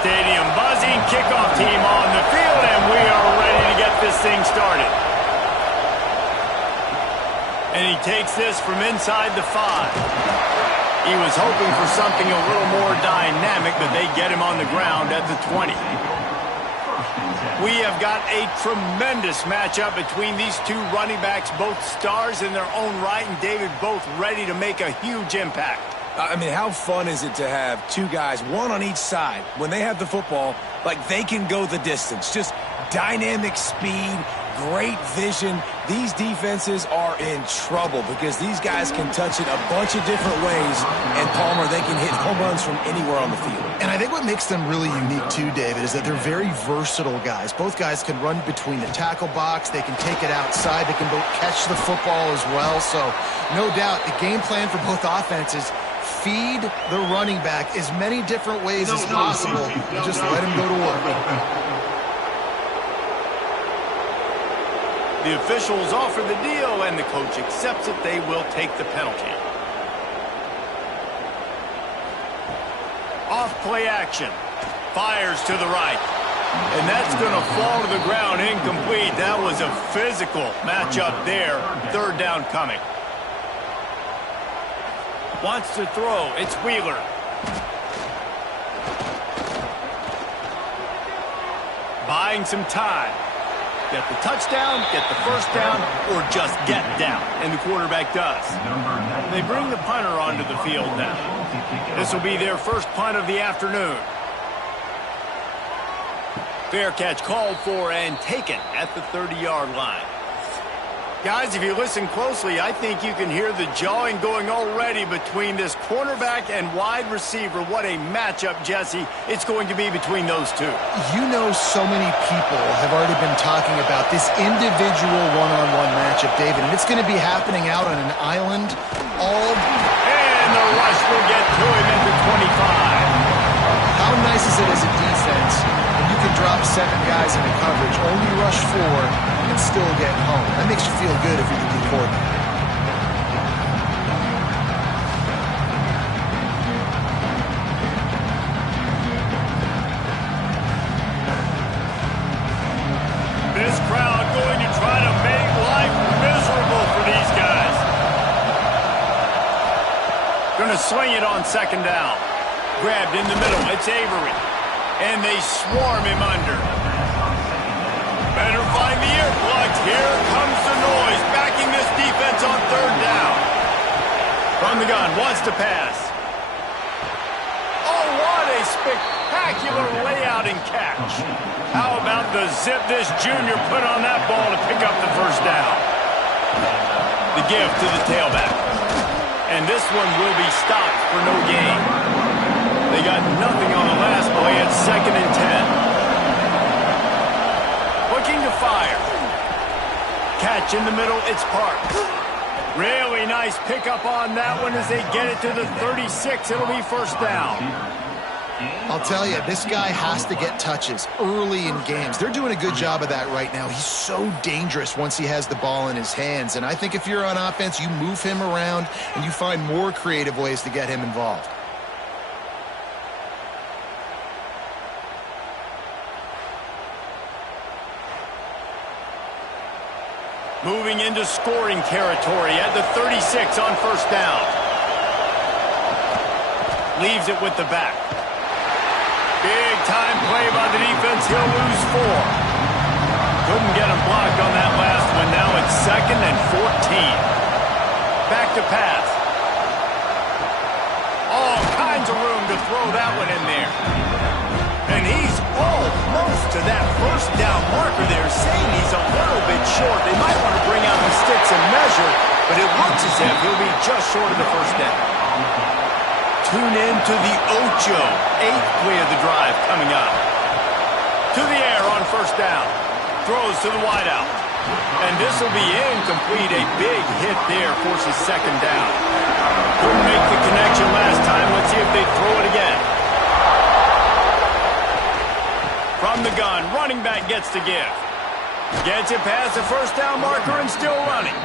stadium buzzing. Kickoff team on the field, and we are ready to get this thing started. And he takes this from inside the 5. He was hoping for something a little more dynamic, but they get him on the ground at the 20. We have got a tremendous matchup between these two running backs, both stars in their own right, and David, both ready to make a huge impact. I mean, how fun is it to have two guys, one on each side, when they have the football, like they can go the distance. Just dynamic speed, great vision. These defenses are in trouble because these guys can touch it a bunch of different ways, and Palmer, they can hit home runs from anywhere on the field. And I think what makes them really unique too, David, is that they're very versatile guys. Both guys can run between the tackle box. They can take it outside. They can both catch the football as well. So no doubt the game plan for both offenses, feed the running back as many different ways as possible and just let him go to work. The officials offer the deal, and the coach accepts it. They will take the penalty. Off play action. Fires to the right. And that's going to fall to the ground incomplete. That was a physical matchup there. Third down coming. Wants to throw. It's Wheeler. Buying some time. Get the touchdown, get the first down, or just get down. And the quarterback does. They bring the punter onto the field now. This will be their first punt of the afternoon. Fair catch called for and taken at the 30-yard line. Guys, if you listen closely, I think you can hear the jawing going already between this cornerback and wide receiver. What a matchup, Jesse, it's going to be between those two. You know, so many people have already been talking about this individual one-on-one matchup, David, and it's going to be happening out on an island all... And the rush will get to him at the 25. How nice is it as a defense when you can drop 7 guys into coverage, only rush 4, and still get home? That makes you feel good if you're the coordinator. This crowd going to try to make life miserable for these guys. Going to swing it on second down. Grabbed in the middle. It's Avery. And they swarm him under. Better find the earplugs. Here comes the noise. Backing this defense on third down. From the gun. Wants to pass. Oh, what a spectacular layout and catch. How about the zip this junior put on that ball to pick up the first down? The give to the tailback. And this one will be stopped for no gain. They got nothing on the last play at 2nd and 10. Looking to fire. Catch in the middle, it's Parks. Really nice pickup on that one as they get it to the 36. It'll be first down. I'll tell you, this guy has to get touches early in games. They're doing a good job of that right now. He's so dangerous once he has the ball in his hands. And I think if you're on offense, you move him around and you find more creative ways to get him involved. Moving into scoring territory at the 36 on first down. Leaves it with the back. Big time play by the defense. He'll lose 4. Couldn't get him blocked on that last one. Now it's 2nd and 14. Back to pass. All kinds of room to throw that one in there. And he's almost to that first down marker there, saying he's a little bit short. They might want to bring out the sticks and measure, but it looks as if he'll be just short of the first down. Tune in to the Ocho. 8th play of the drive coming up. To the air on first down. Throws to the wideout. And this will be incomplete. A big hit there forces second down. Couldn't make the connection last time. Let's see if they throw it again. From the gun, running back gets to give. Gets it past the first down marker and still running.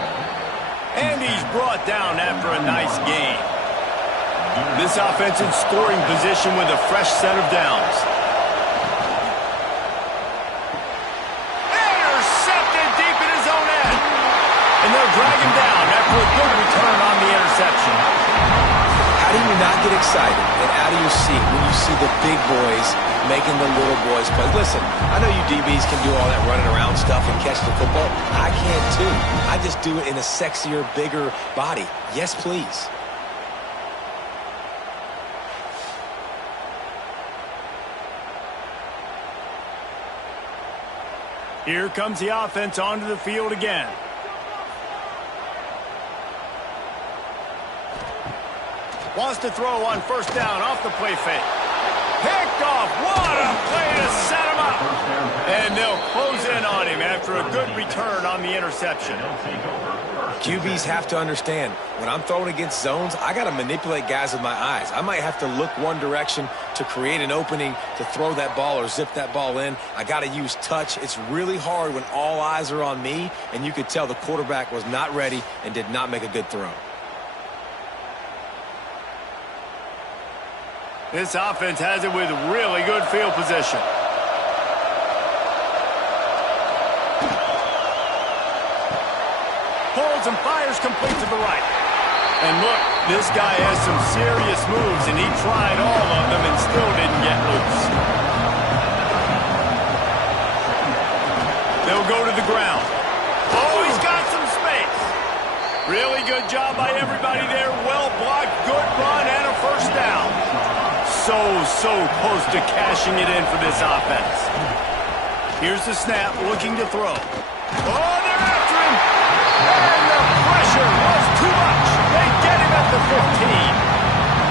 And he's brought down after a nice gain. This offense in scoring position with a fresh set of downs. can you not get excited and out of your seat when you see the big boys making the little boys play? Listen, I know you DBs can do all that running around stuff and catch the football. I can too. I just do it in a sexier, bigger body. Yes, please. Here comes the offense onto the field again. Wants to throw on first down off the play fake. Picked off. What a play to set him up. And they'll close in on him after a good return on the interception. QBs have to understand, when I'm throwing against zones, I got to manipulate guys with my eyes. I might have to look one direction to create an opening to throw that ball or zip that ball in. I got to use touch. It's really hard when all eyes are on me, and you could tell the quarterback was not ready and did not make a good throw. This offense has it with really good field position. Pulls and fires complete to the right. And look, this guy has some serious moves, and he tried all of them and still didn't get loose. They'll go to the ground. Oh, he's got some space. Really good job by everybody there. Well blocked, good run, and a first down. So close to cashing it in for this offense. Here's the snap, looking to throw. Oh, they're after him! And the pressure was too much. They get him at the 15.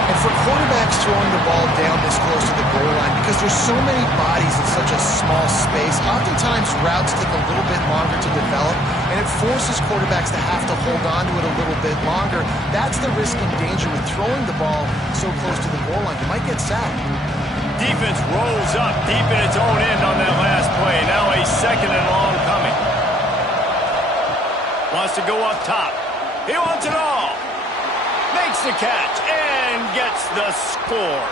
And for quarterbacks throwing the ball down this close to the goal line, because there's so many bodies in such a small space, oftentimes routes take a little bit longer to develop, and it forces quarterbacks to have to hold on to it a little bit longer. That's the risk and danger with throwing the ball so close to the goal line. You might get sacked. Defense rolls up deep in its own end on that last play. Now a second and long coming. Wants to go up top. He wants it all. Makes the catch and gets the score.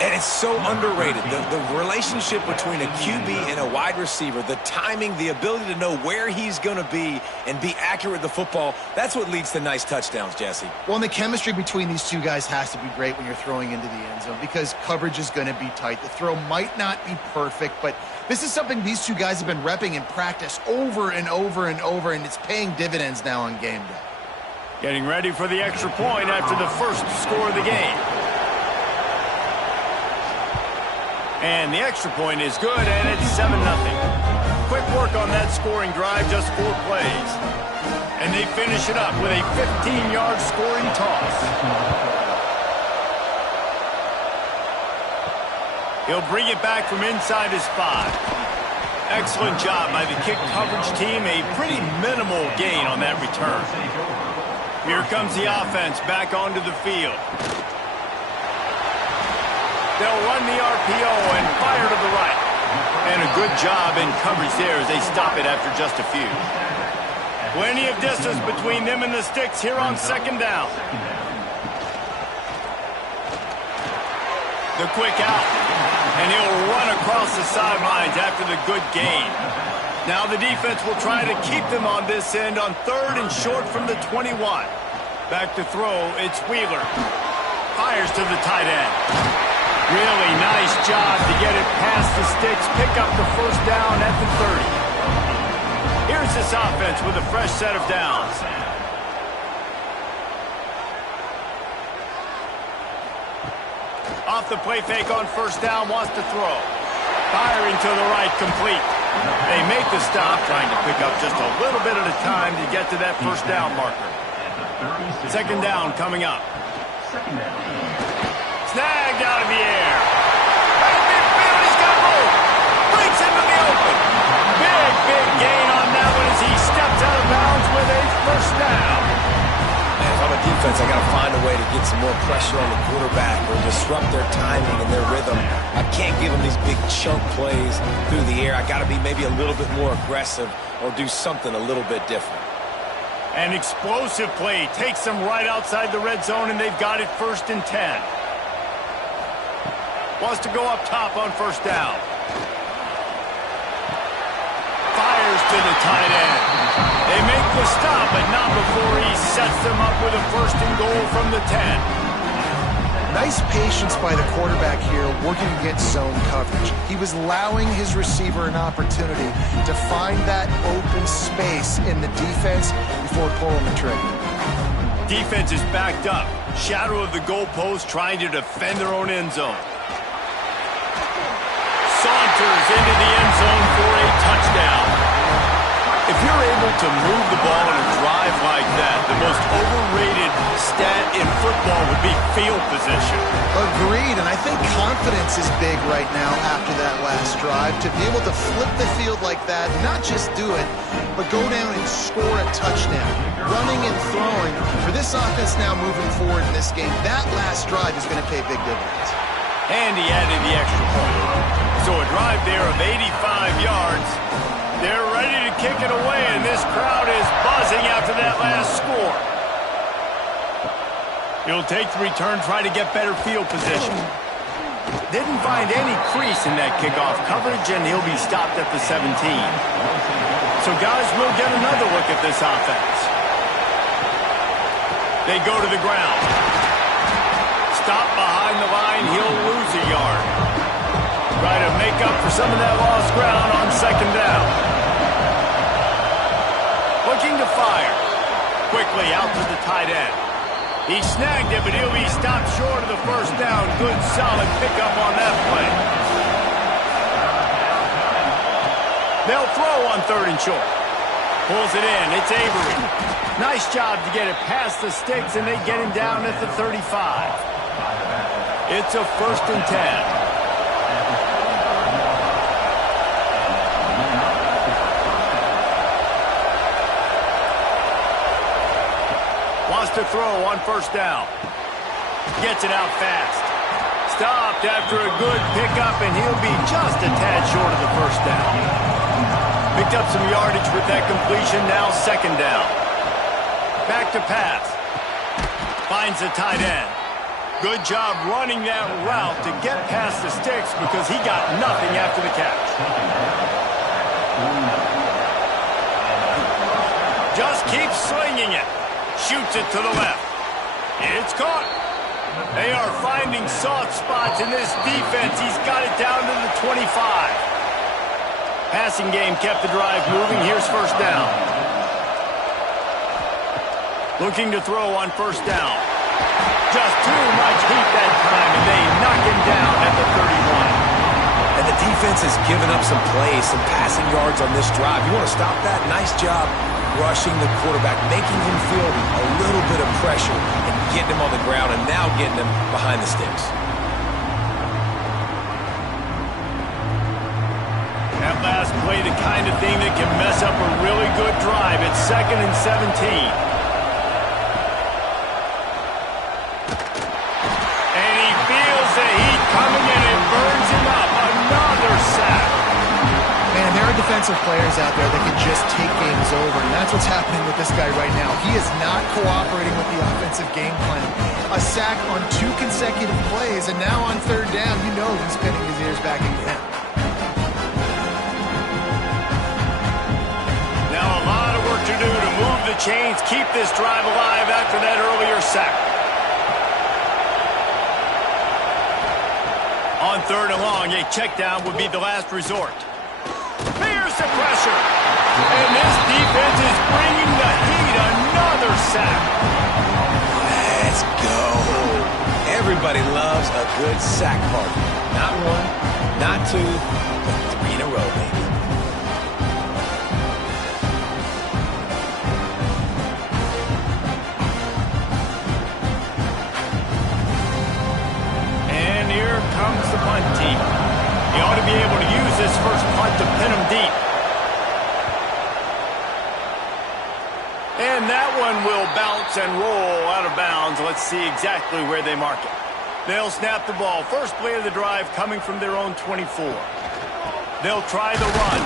And it's so underrated. The relationship between a QB and a wide receiver, the timing, the ability to know where he's going to be and be accurate with the football, that's what leads to nice touchdowns, Jesse. Well, and the chemistry between these two guys has to be great when you're throwing into the end zone because coverage is going to be tight. The throw might not be perfect, but this is something these two guys have been repping in practice over and over and over, and it's paying dividends now on game day. Getting ready for the extra point after the first score of the game. And the extra point is good, and it's 7-0. Quick work on that scoring drive, just 4 plays. And they finish it up with a 15-yard scoring toss. He'll bring it back from inside his 5. Excellent job by the kick coverage team. A pretty minimal gain on that return. Here comes the offense back onto the field. They'll run the RPO and fire to the right. And a good job in coverage there as they stop it after just a few. Plenty of distance between them and the sticks here on second down. The quick out. And he'll run across the sidelines after the good gain. Now the defense will try to keep them on this end on 3rd and short from the 21. Back to throw, it's Wheeler. Fires to the tight end. Really nice job to get it past the sticks, pick up the first down at the 30. Here's this offense with a fresh set of downs. Off the play fake on first down, wants to throw. Firing to the right, complete. They make the stop, trying to pick up just a little bit at a time to get to that first down marker. Second down coming up. Snagged out of the air. Right midfield, he's got room. Breaks into the open. Big gain on that one as he steps out of bounds with a first down. Man, if I'm a defense, I got to find a way to get some more pressure on the quarterback or disrupt their timing and their rhythm. I can't give them these big chunk plays through the air. I got to be maybe a little bit more aggressive or do something a little bit different. An explosive play takes them right outside the red zone, and they've got it 1st and 10. Wants to go up top on first down. Fires to the tight end. They make the stop, but not before he sets them up with a 1st and goal from the 10. Nice patience by the quarterback here, working against zone coverage. He was allowing his receiver an opportunity to find that open space in the defense before pulling the trigger. Defense is backed up. Shadow of the goalpost, trying to defend their own end zone. Saunters into the end zone for a touchdown. If you're able to move the ball in a drive like that, the most overrated stat in football would be field position. Agreed, and I think confidence is big right now after that last drive. To be able to flip the field like that, not just do it, but go down and score a touchdown. Running and throwing, for this offense now moving forward in this game, that last drive is going to pay big dividends. And he added the extra point. So a drive there of 85 yards. They're ready to kick it away, and this crowd is buzzing after that last score. He'll take the return, try to get better field position. Didn't find any crease in that kickoff coverage, and he'll be stopped at the 17. So, guys, we'll get another look at this offense. They go to the ground. Stop behind the line, he'll lose a yard. Try to make up for some of that lost ground on second down. Looking to fire. Quickly out to the tight end. He snagged it, but he'll be stopped short of the first down. Good, solid pickup on that play. They'll throw on third and short. Pulls it in. It's Avery. Nice job to get it past the sticks, and they get him down at the 35. It's a 1st and 10. To throw on first down. Gets it out fast. Stopped after a good pickup, and he'll be just a tad short of the first down. Picked up some yardage with that completion, now second down. Back to pass. Finds the tight end. Good job running that route to get past the sticks because he got nothing after the catch. Just keep slinging it. Shoots it to the left. It's caught. They are finding soft spots in this defense. He's got it down to the 25. Passing game kept the drive moving. Here's first down. Looking to throw on first down. Just too much heat that time, and they knock him down at the 31. And the defense has given up some plays, some passing yards on this drive. You want to stop that? Nice job rushing the quarterback, making him feel a little bit of pressure and getting him on the ground, and now getting him behind the sticks. That last play, the kind of thing that can mess up a really good drive. It's 2nd and 17. And he feels the heat coming in and burns him up. Another sack. Man, there are defensive players out there that can just take games over, and that's what's happening with this guy right now. He is not cooperating with the offensive game plan. A sack on 2 consecutive plays, and now on third down, you know he's pinning his ears back again. Now a lot of work to do to move the chains, keep this drive alive after that earlier sack. On third and long, a check down would be the last resort. Here's the pressure. And this defense is bringing the heat. Another sack. Let's go. Everybody loves a good sack party. Not 1, not 2, but 3 in a row, baby. And here comes the punt team. He ought to be able to use this first punt to pin him deep. And that one will bounce and roll out of bounds. Let's see exactly where they mark it. They'll snap the ball. First play of the drive coming from their own 24. They'll try the run.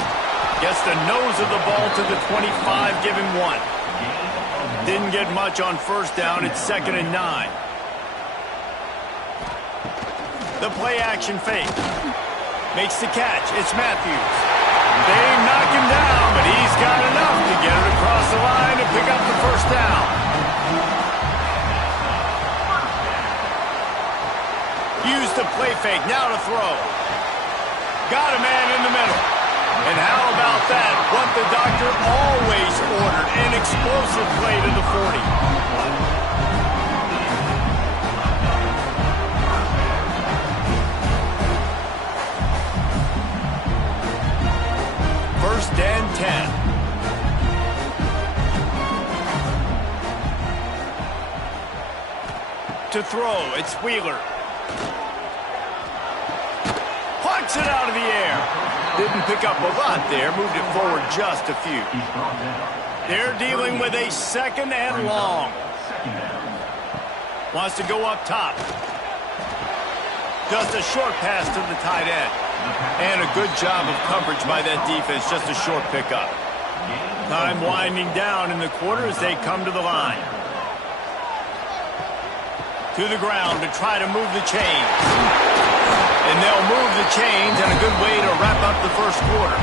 Gets the nose of the ball to the 25, give him 1. Didn't get much on first down. It's 2nd and 9. The play action fake. Makes the catch. It's Matthews. They knock him down, but he's got enough to get it across the line to pick up the first down. used the play fake. Now to throw. Got a man in the middle. And how about that? What the doctor always ordered. An explosive play to the 40. First and 10. To throw, it's Wheeler. Plucks it out of the air. Didn't pick up a lot there, moved it forward just a few. They're dealing with a second and long. Wants to go up top. Just a short pass to the tight end. And a good job of coverage by that defense, just a short pickup. Time winding down in the quarter as they come to the line. To the ground to try to move the chains. And they'll move the chains, and a good way to wrap up the first quarter.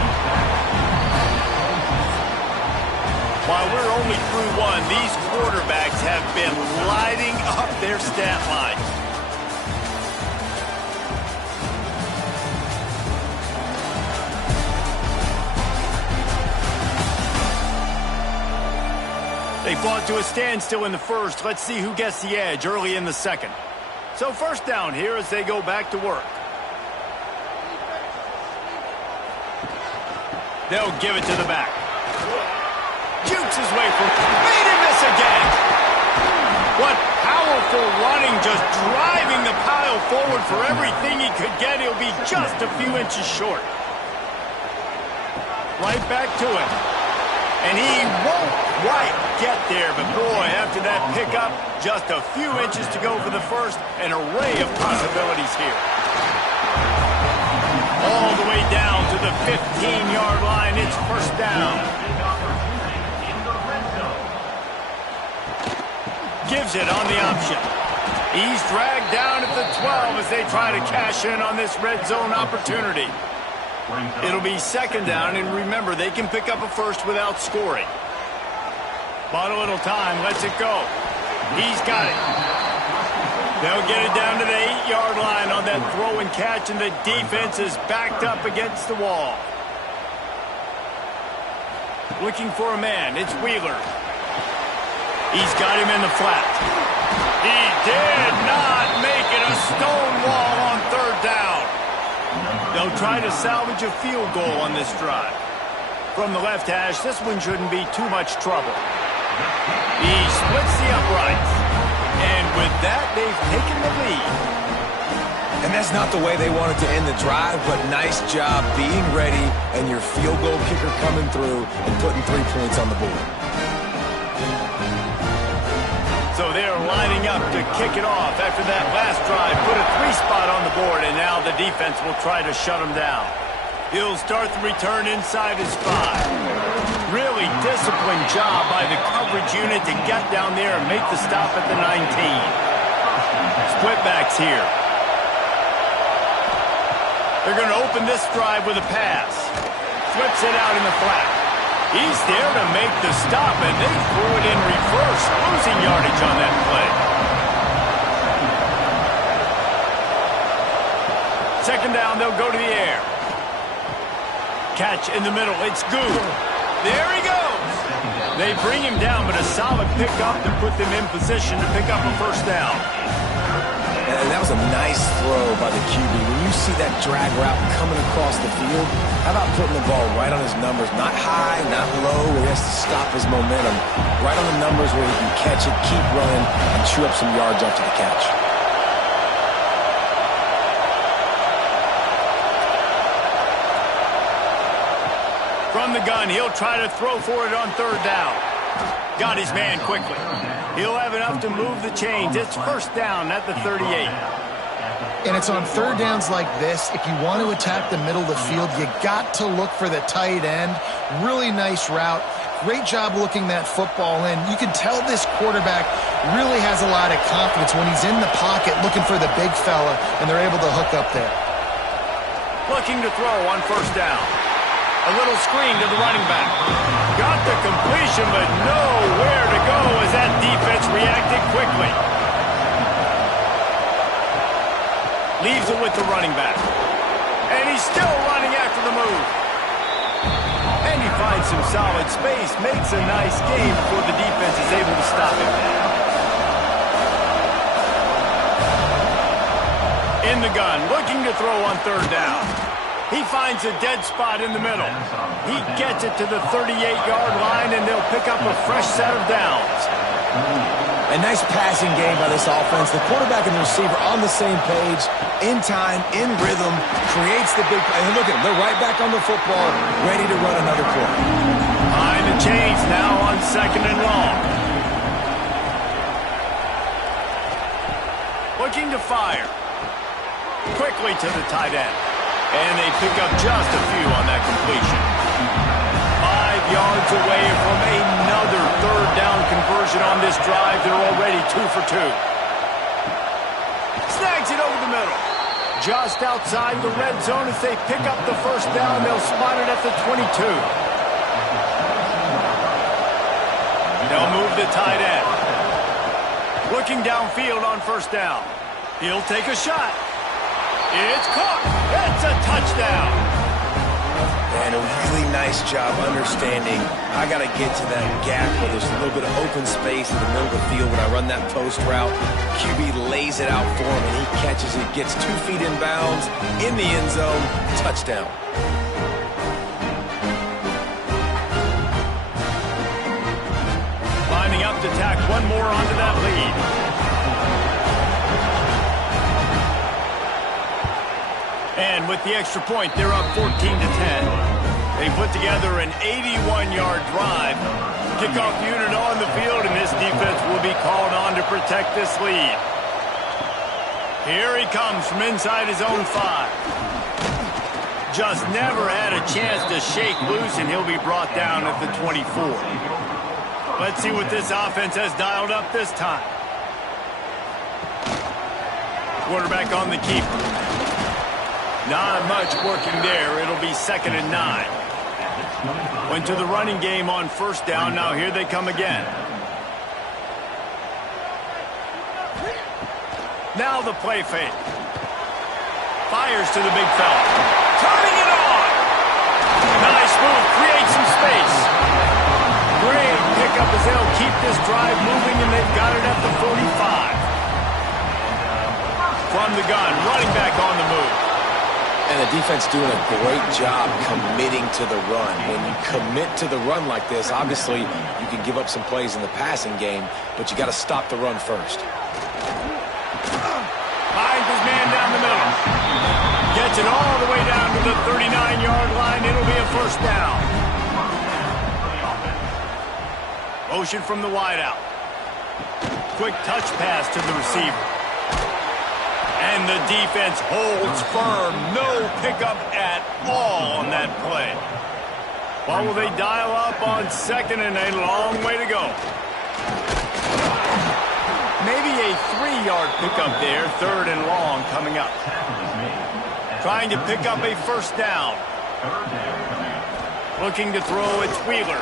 While we're only through one, these quarterbacks have been lighting up their stat line. They fought to a standstill in the first. Let's see who gets the edge early in the second. So first down here as they go back to work. They'll give it to the back. Jukes his way from... Made him miss again! What powerful running, just driving the pile forward for everything he could get. He'll be just a few inches short. Right back to it. And he won't quite get there, but boy, after that pickup, just a few inches to go for the first. An array of possibilities here. All the way down to the 15-yard line. It's first down. Gives it on the option. He's dragged down at the 12 as they try to cash in on this red zone opportunity. It'll be second down, and remember, they can pick up a first without scoring. Bought a little time, lets it go. He's got it. They'll get it down to the 8-yard line on that throw and catch, and the defense is backed up against the wall. Looking for a man, it's Wheeler. He's got him in the flat. He did not make it. A stone wall on third down. They'll try to salvage a field goal on this drive. From the left hash, this one shouldn't be too much trouble. He splits the uprights. And with that, they've taken the lead. And that's not the way they wanted to end the drive, but nice job being ready and your field goal kicker coming through and putting 3 points on the board. So they're lining up to kick it off after that last drive. Put a 3-spot on the board, and now the defense will try to shut them down. He'll start the return inside his 5. Really disciplined job by the coverage unit to get down there and make the stop at the 19. Split backs here. They're going to open this drive with a pass. Flips it out in the flat. He's there to make the stop, and they threw it in reverse, losing yardage on that play. Second down, they'll go to the air. Catch in the middle, it's good. There he goes. They bring him down, but a solid pickup to put them in position to pick up a first down. And that was a nice throw by the QB. When you see that drag route coming across the field, how about putting the ball right on his numbers? Not high, not low, where he has to stop his momentum. Right on the numbers where he can catch it, keep running, and chew up some yards after the catch. From the gun, he'll try to throw for it on third down. Got his man quickly. He'll have enough to move the chains. It's first down at the 38. And it's on third downs like this. If you want to attack the middle of the field, you got to look for the tight end. Really nice route. Great job looking that football in. You can tell this quarterback really has a lot of confidence when he's in the pocket looking for the big fella, and they're able to hook up there. Looking to throw on first down. A little screen to the running back. Got the completion, but nowhere to go as that defense reacted quickly. Leaves it with the running back. And he's still running after the move. And he finds some solid space, makes a nice game before the defense is able to stop him. In the gun, looking to throw on third down. He finds a dead spot in the middle. He gets it to the 38-yard line, and they'll pick up a fresh set of downs. A nice passing game by this offense. The quarterback and the receiver on the same page, in time, in rhythm, creates the big play. And look at them. They're right back on the football, ready to run another play. Behind the chains now on 2nd and long. Looking to fire. Quickly to the tight end. And they pick up just a few on that completion. 5 yards away from another third down conversion on this drive. They're already 2 for 2. Snags it over the middle. Just outside the red zone as they pick up the first down. They'll spot it at the 22. They'll move the tight end. Looking downfield on first down. He'll take a shot. It's caught. It's a touchdown. And a really nice job understanding I got to get to that gap where there's a little bit of open space in the middle of the field when I run that post route. QB lays it out for him, and he catches it, gets 2 feet in bounds, in the end zone, touchdown. Lining up to tack one more onto that lead. And with the extra point, they're up 14-10. They put together an 81-yard drive. Kickoff unit on the field, and this defense will be called on to protect this lead. Here he comes from inside his own 5. Just never had a chance to shake loose, and he'll be brought down at the 24. Let's see what this offense has dialed up this time. Quarterback on the keeper. Not much working there. It'll be 2nd and 9. Went to the running game on first down. Now here they come again. Now the play fake. Fires to the big fella. Turning it on. Nice move. Create some space. Great pickup as they'll keep this drive moving, and they've got it at the 45. From the gun, running back on the move. And the defense doing a great job committing to the run. When you commit to the run like this, obviously you can give up some plays in the passing game, but you got to stop the run first. Finds his man down the middle. Gets it all the way down to the 39-yard line. It'll be a first down. Motion from the wideout. Quick touch pass to the receiver. And the defense holds firm. No pickup at all on that play. Well, will they dial up on 2nd and a long way to go? Maybe a 3-yard pickup there. 3rd and long coming up. Trying to pick up a first down. Looking to throw, it's Wheeler.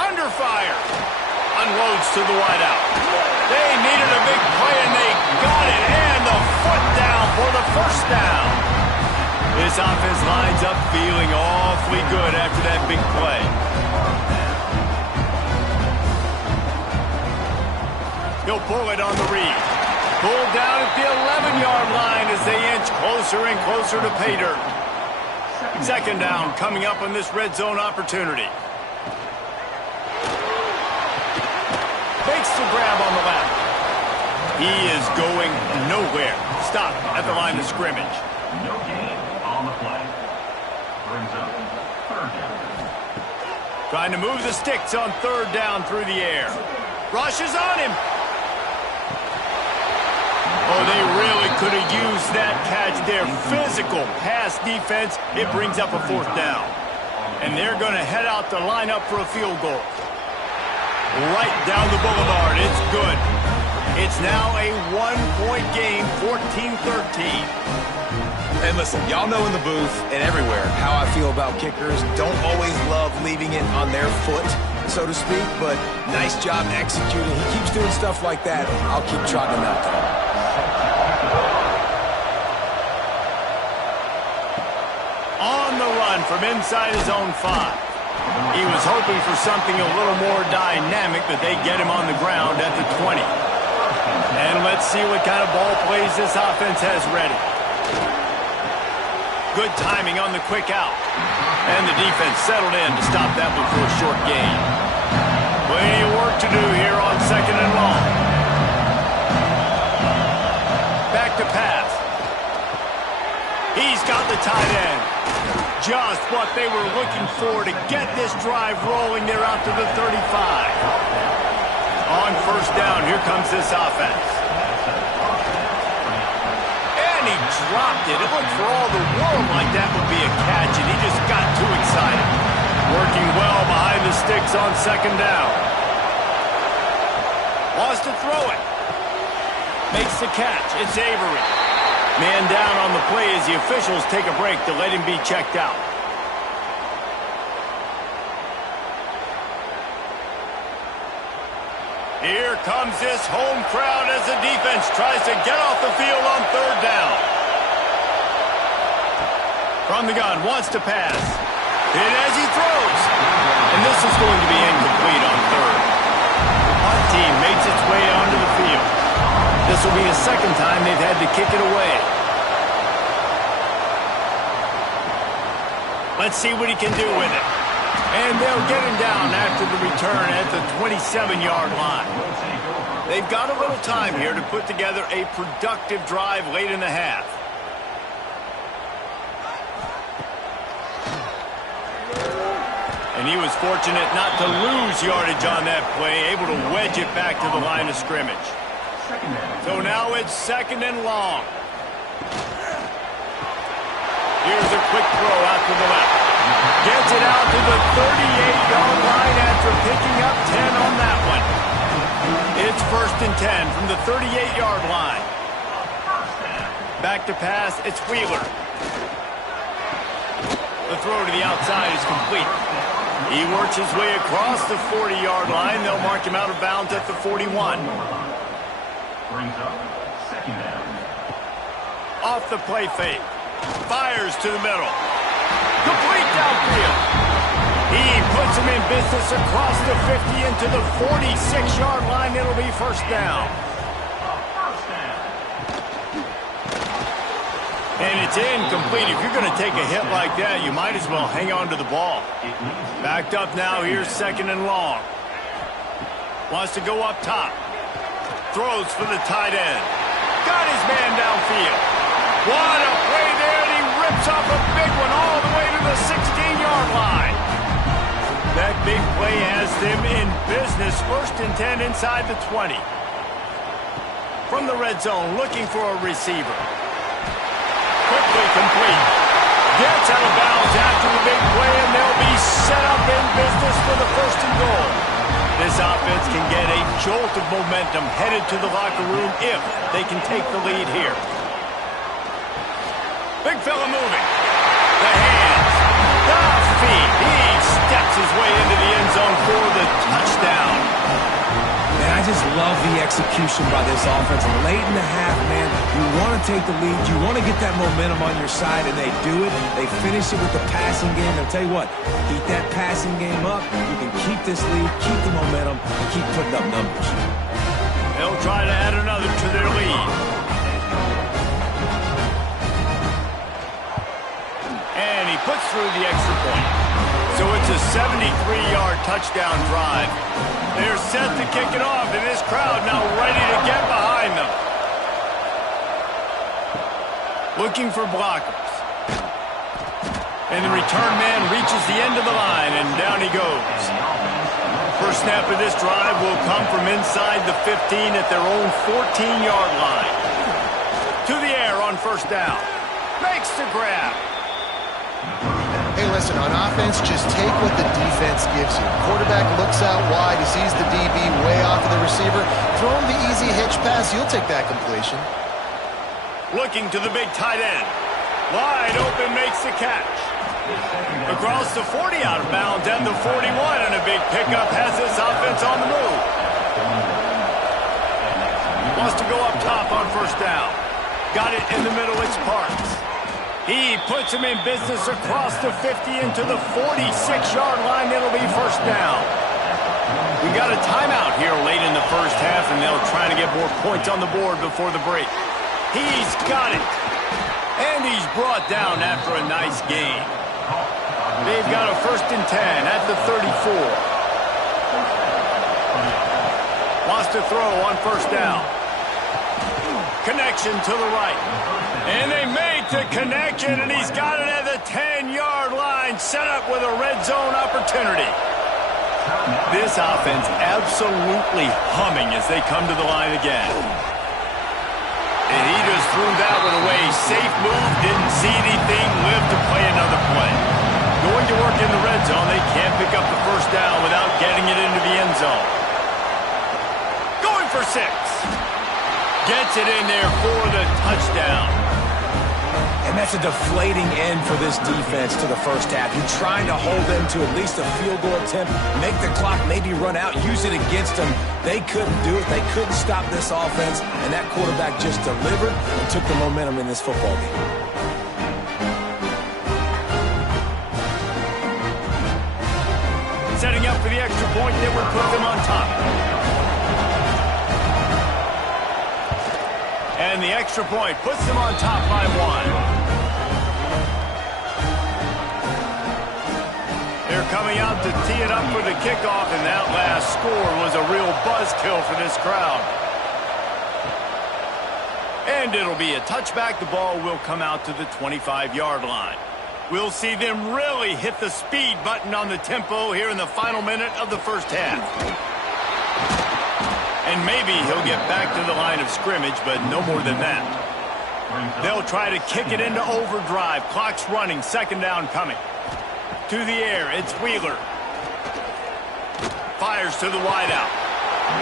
Under fire. Unloads to the wideout. They needed a big play, and they got it. And the foot down for the first down. This offense lines up feeling awfully good after that big play. He'll pull it on the read. Pulled down at the 11-yard line as they inch closer and closer to pay dirt. 2nd down coming up on this red zone opportunity. Fakes the grab on the left. He is going nowhere. Stop at the line of scrimmage. No gain on the play. Brings up 3rd down. Trying to move the sticks on 3rd down through the air. Rushes on him. Oh, they really could have used that catch there. Physical pass defense. It brings up a 4th down. And they're going to head out to line up for a field goal. Right down the boulevard. It's good. It's now a 1-point game, 14-13. And listen, y'all know in the booth and everywhere how I feel about kickers. Don't always love leaving it on their foot, so to speak, but nice job executing. He keeps doing stuff like that. I'll keep trotting him out there. run from inside his own 5. He was hoping for something a little more dynamic, but they get him on the ground at the 20. And let's see what kind of ball plays this offense has ready. Good timing on the quick out. And the defense settled in to stop that one for a short gain. Plenty of work to do here on 2nd and long. Back to pass. He's got the tight end. Just what they were looking for to get this drive rolling there out to the 35. On 1st down, here comes this offense. And he dropped it. It looked for all the world like that would be a catch, and he just got too excited. Working well behind the sticks on 2nd down. Wants to throw it. Makes the catch. It's Avery. Man down on the play as the officials take a break to let him be checked out. Here comes this home crowd as the defense tries to get off the field on 3rd down. From the gun, wants to pass. Hit as he throws. And this is going to be incomplete on 3rd. The punt team makes its way onto the field. This will be the 2nd time they've had to kick it away. Let's see what he can do with it. And they'll get him down after the return at the 27-yard line. They've got a little time here to put together a productive drive late in the half. And he was fortunate not to lose yardage on that play, able to wedge it back to the line of scrimmage. So now it's 2nd and long. Here's a quick throw out to the left. Gets it out to the 38-yard line after picking up 10 on that one. It's 1st and 10 from the 38-yard line. Back to pass, it's Wheeler. The throw to the outside is complete. He works his way across the 40-yard line. They'll mark him out of bounds at the 41. Brings up 2nd down. Off the play fake. Fires to the middle. Complete downfield. He puts him in business across the 50 into the 46-yard line. It'll be 1st down. And it's incomplete. If you're going to take a hit like that, you might as well hang on to the ball. Backed up now. Here's 2nd and long. Wants to go up top. Throws for the tight end. Got his man downfield. What a play there, and he rips off a big one all the way to the 16-yard line. That big play has them in business. 1st and 10 inside the 20. From the red zone, looking for a receiver. Quickly complete. Gets out of bounds after the big play, and they'll be set up in business for the 1st and goal. This offense can get a jolt of momentum headed to the locker room if they can take the lead here. Big fella moving. The hands. The feet. He steps his way into the end zone for the touchdown. Man, I just love the execution by this offense. Late in the half, man, you want to take the lead. You want to get that momentum on your side, and they do it. They finish it with the passing game. I'll tell you what, keep that passing game up. You can keep this lead, keep the momentum, and keep putting up numbers. They'll try to add another to their lead. And he puts through the extra point. So it's a 73-yard touchdown drive. They're set to kick it off, and this crowd now ready to get behind them. Looking for blockers. And the return man reaches the end of the line, and down he goes. First snap of this drive will come from inside the 15 at their own 14-yard line. To the air on 1st down. Makes the grab. Hey, listen, on offense, just take what the defense gives you. Quarterback looks out wide. He sees the DB way off of the receiver. Throw him the easy hitch pass. You'll take that completion. Looking to the big tight end. Wide open, makes the catch. Across the 40, out of bounds at the 41, and a big pickup has this offense on the move. Wants to go up top on 1st down. Got it in the middle, it's Parks. He puts him in business across the 50 into the 46-yard line. It'll be first down. We got a timeout here late in the first half, and they'll try to get more points on the board before the break. He's got it. And he's brought down after a nice gain. They've got a 1st and 10 at the 34. Wants to throw on first down. Connection to the right. And they make the connection, and he's got it at the 10-yard line, set up with a red zone opportunity. This offense absolutely humming as they come to the line again. And he just threw that one away. Safe move, didn't see anything, lived to play another play. Going to work in the red zone, they can't pick up the first down without getting it into the end zone. Going for 6. Gets it in there for the touchdown. And that's a deflating end for this defense to the first half. You're trying to hold them to at least a field goal attempt, make the clock maybe run out, use it against them. They couldn't do it. They couldn't stop this offense, and that quarterback just delivered and took the momentum in this football game. Setting up for the extra point that would put them on top. And the extra point puts them on top by 1. They're coming out to tee it up for the kickoff, and that last score was a real buzzkill for this crowd. And it'll be a touchback. The ball will come out to the 25-yard line. We'll see them really hit the speed button on the tempo here in the final minute of the first half. And maybe he'll get back to the line of scrimmage, but no more than that. They'll try to kick it into overdrive. Clock's running. 2nd down coming. To the air, it's Wheeler. Fires to the wideout.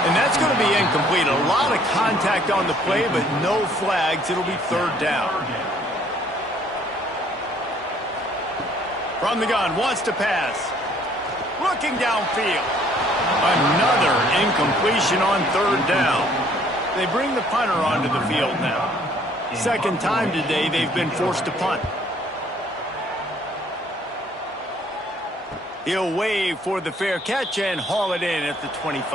And that's going to be incomplete. A lot of contact on the play, but no flags. It'll be 3rd down. From the gun, wants to pass. Looking downfield. Another incompletion on 3rd down. They bring the punter onto the field now. 2nd time today they've been forced to punt. He'll wave for the fair catch and haul it in at the 25.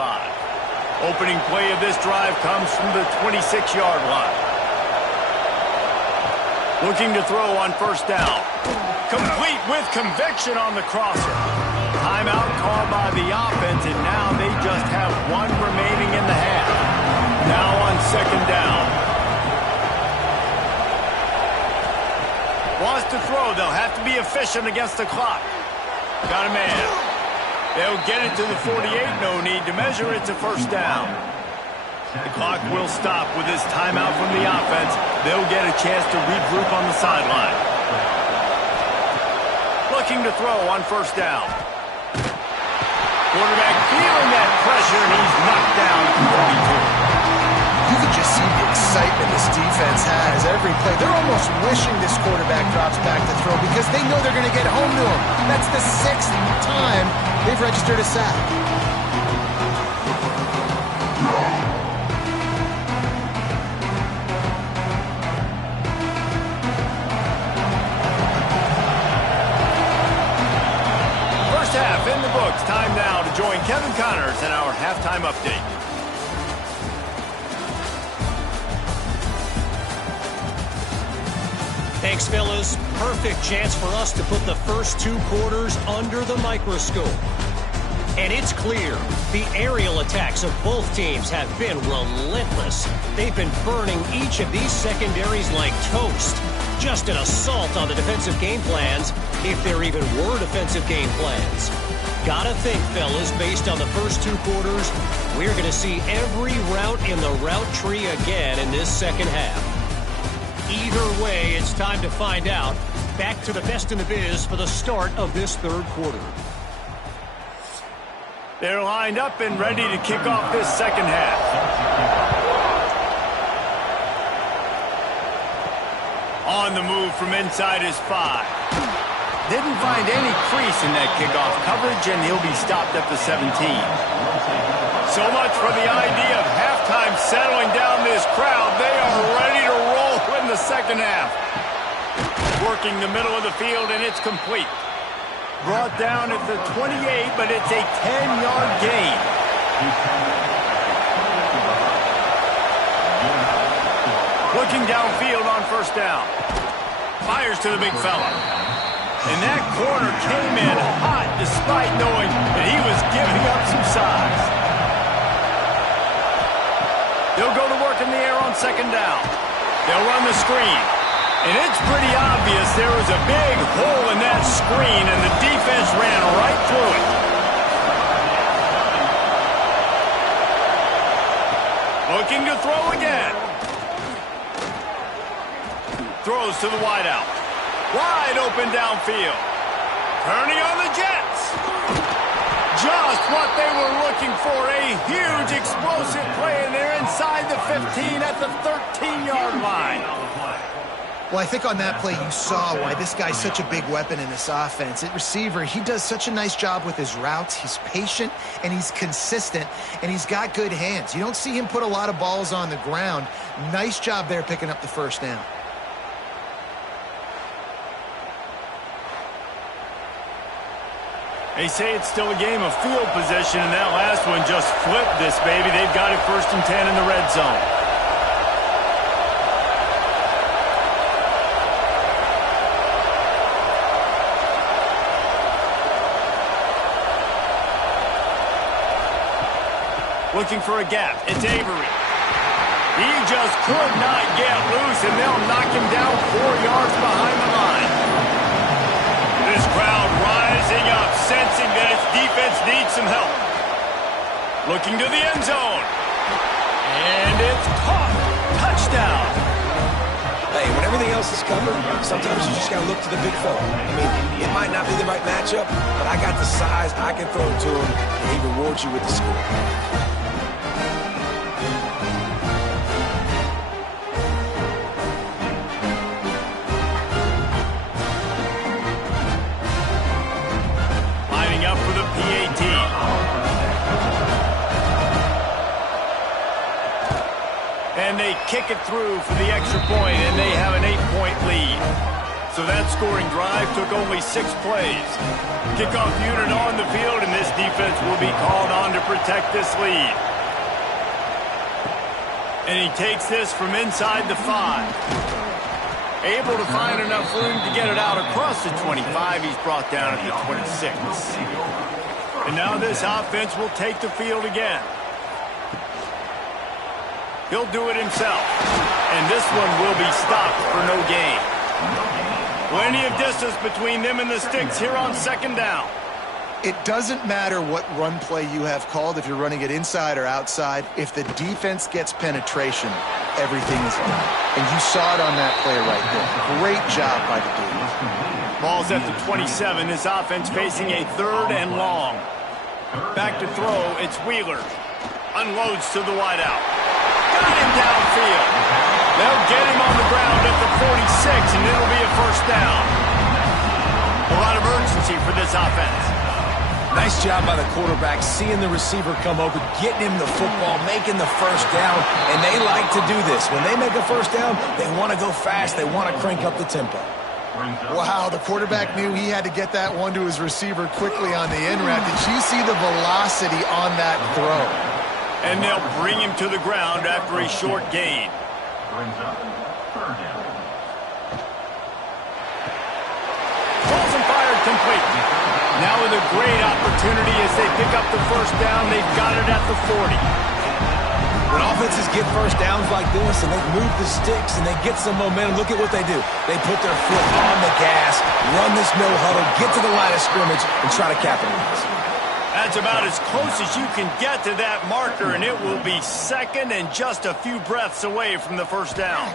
Opening play of this drive comes from the 26-yard line. Looking to throw on 1st down. Complete with conviction on the crosser. Timeout called by the offense, and now they just have 1 remaining in the half. Now on 2nd down. Wants to throw. They'll have to be efficient against the clock. Got a man. They'll get it to the 48. No need to measure. It's a 1st down. The clock will stop with this timeout from the offense. They'll get a chance to regroup on the sideline. Looking to throw on 1st down. Quarterback feeling that pressure, and he's knocked down at the 42. You can just see the excitement this defense has every play. They're almost wishing this quarterback drops back to throw because they know they're going to get home to him. That's the 6th time they've registered a sack. First half in the books. Time now to join Kevin Connors in our halftime update. Thanks, fellas. Perfect chance for us to put the first 2 quarters under the microscope. And it's clear the aerial attacks of both teams have been relentless. They've been burning each of these secondaries like toast. Just an assault on the defensive game plans, if there even were defensive game plans. Gotta think, fellas, based on the first 2 quarters, we're going to see every route in the route tree again in this second half. Either way, it's time to find out. Back to the best in the biz for the start of this 3rd quarter. They're lined up and ready to kick off this second half. On the move from inside his 5. Didn't find any crease in that kickoff coverage, and he'll be stopped at the 17. So much for the idea of halftime settling down this crowd. They are ready to roll in the second half. working the middle of the field, and it's complete. Brought down at the 28, but it's a 10-yard gain. Looking downfield on first down. Fires to the big fella. And that corner came in hot despite knowing that he was giving up some size. They'll go to work in the air on second down. They'll run the screen. And it's pretty obvious there was a big hole in that screen, and the defense ran right through it. Looking to throw again. Throws to the wideout. Wide open downfield. Turning on the Jets. Just what they were looking for. A huge explosive play, and they're inside the 15 at the 13-yard line. Well, I think on that play you saw why this guy's such a big weapon in this offense. At receiver, he does such a nice job with his routes. He's patient, and he's consistent, and he's got good hands. You don't see him put a lot of balls on the ground. Nice job there picking up the first down. They say it's still a game of field position, and that last one just flipped this baby. They've got it 1st and 10 in the red zone. Looking for a gap. It's Avery. He just could not get loose, and they'll knock him down 4 yards behind the line. This crowd rising up, sensing that its defense needs some help. Looking to the end zone. And it's caught. Touchdown. Hey, when everything else is covered, sometimes you just got to look to the big fella. I mean, it might not be the right matchup, but I got the size, I can throw it to him, and he rewards you with the score. And they kick it through for the extra point, and they have an 8-point lead. So that scoring drive took only 6 plays. Kickoff unit on the field, and this defense will be called on to protect this lead. And he takes this from inside the 5. Able to find enough room to get it out across the 25. He's brought down at the 26. And now this offense will take the field again. He'll do it himself. And this one will be stopped for no gain. Plenty of distance between them and the sticks here on second down. It doesn't matter what run play you have called, if you're running it inside or outside. If the defense gets penetration, everything is on. And you saw it on that play right there. Great job by the dude. Ball's at the 27. This offense facing a 3rd and long. Back to throw. It's Wheeler. Unloads to the wideout. Got him downfield. They'll get him on the ground at the 46, and it'll be a first down. A lot of urgency for this offense. Nice job by the quarterback, seeing the receiver come over, getting him the football, making the first down, and they like to do this. When they make a first down, they want to go fast. They want to crank up the tempo. Wow, the quarterback knew he had to get that one to his receiver quickly on the end route. Did you see the velocity on that throw? And they'll bring him to the ground after a short gain. Brings up 3rd down. Balls and fired complete. Now with a great opportunity as they pick up the first down. They've got it at the 40. When offenses get first downs like this and they move the sticks and they get some momentum, look at what they do. They put their foot on the gas, run this no huddle, get to the line of scrimmage, and try to capitalize. That's about as close as you can get to that marker, and it will be second and just a few breaths away from the first down.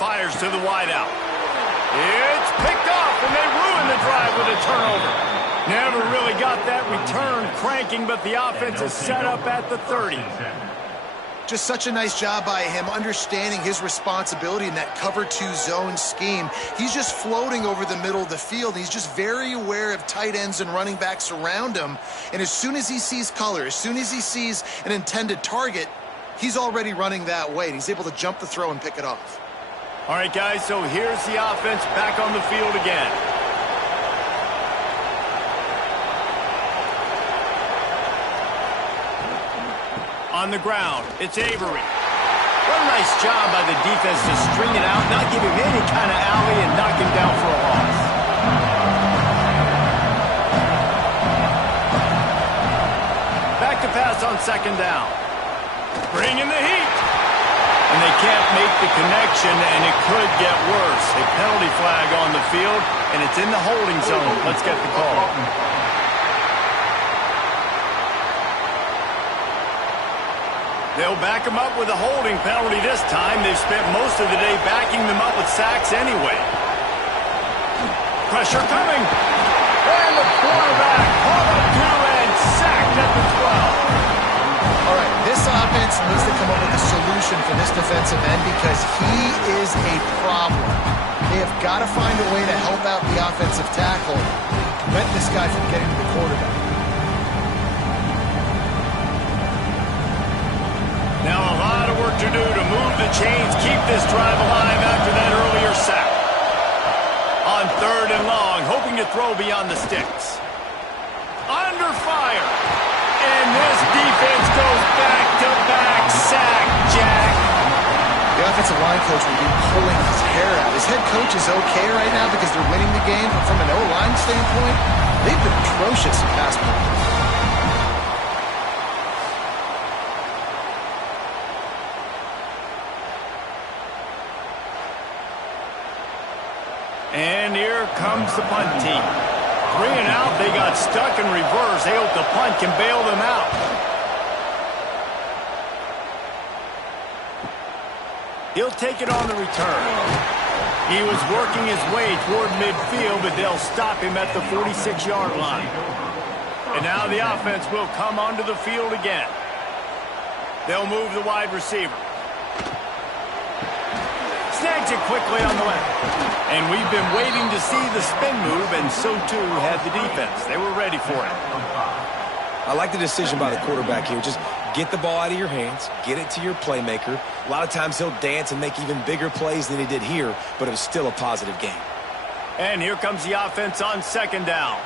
Fires to the wideout. It's picked off, and they ruin the drive with a turnover. Never really got that return cranking, but the offense is set up at the 30. Just such a nice job by him, understanding his responsibility in that cover 2 zone scheme. He's just floating over the middle of the field. He's just very aware of tight ends and running backs around him. And as soon as he sees color, as soon as he sees an intended target, he's already running that way. And he's able to jump the throw and pick it off. All right, guys, so here's the offense back on the field again. On the ground, it's Avery. What a nice job by the defense to string it out, not give him any kind of alley, and knock him down for a loss. Back to pass on second down. Bringing the heat. And they can't make the connection, and it could get worse. A penalty flag on the field, and it's in the holding zone. Let's get the call. They'll back him up with a holding penalty this time. They've spent most of the day backing them up with sacks anyway. Pressure coming. And the quarterback caught up to and sacked at the 12. All right, this offense needs to come up with a solution for this defensive end because he is a problem. They have got to find a way to help out the offensive tackle, prevent this guy from getting to the quarterback. Now a lot of work to do to move the chains, keep this drive alive after that earlier sack. On third and long, hoping to throw beyond the sticks. Under fire. And this defense goes back-to-back sack, Jack. The offensive line coach will be pulling his hair out. His head coach is okay right now because they're winning the game, but from an O-line standpoint, they've been atrocious in pass blocking. And here comes the punt team. 3 and out, they got stuck in reverse. They hope the punt can bail them out. He'll take it on the return. He was working his way toward midfield, but they'll stop him at the 46-yard line. And now the offense will come onto the field again. They'll move the wide receiver. Snags it quickly on the left. And we've been waiting to see the spin move, and so too had the defense. They were ready for it. I like the decision by the quarterback here. Just get the ball out of your hands, get it to your playmaker. A lot of times he'll dance and make even bigger plays than he did here, but it was still a positive game. And here comes the offense on second down.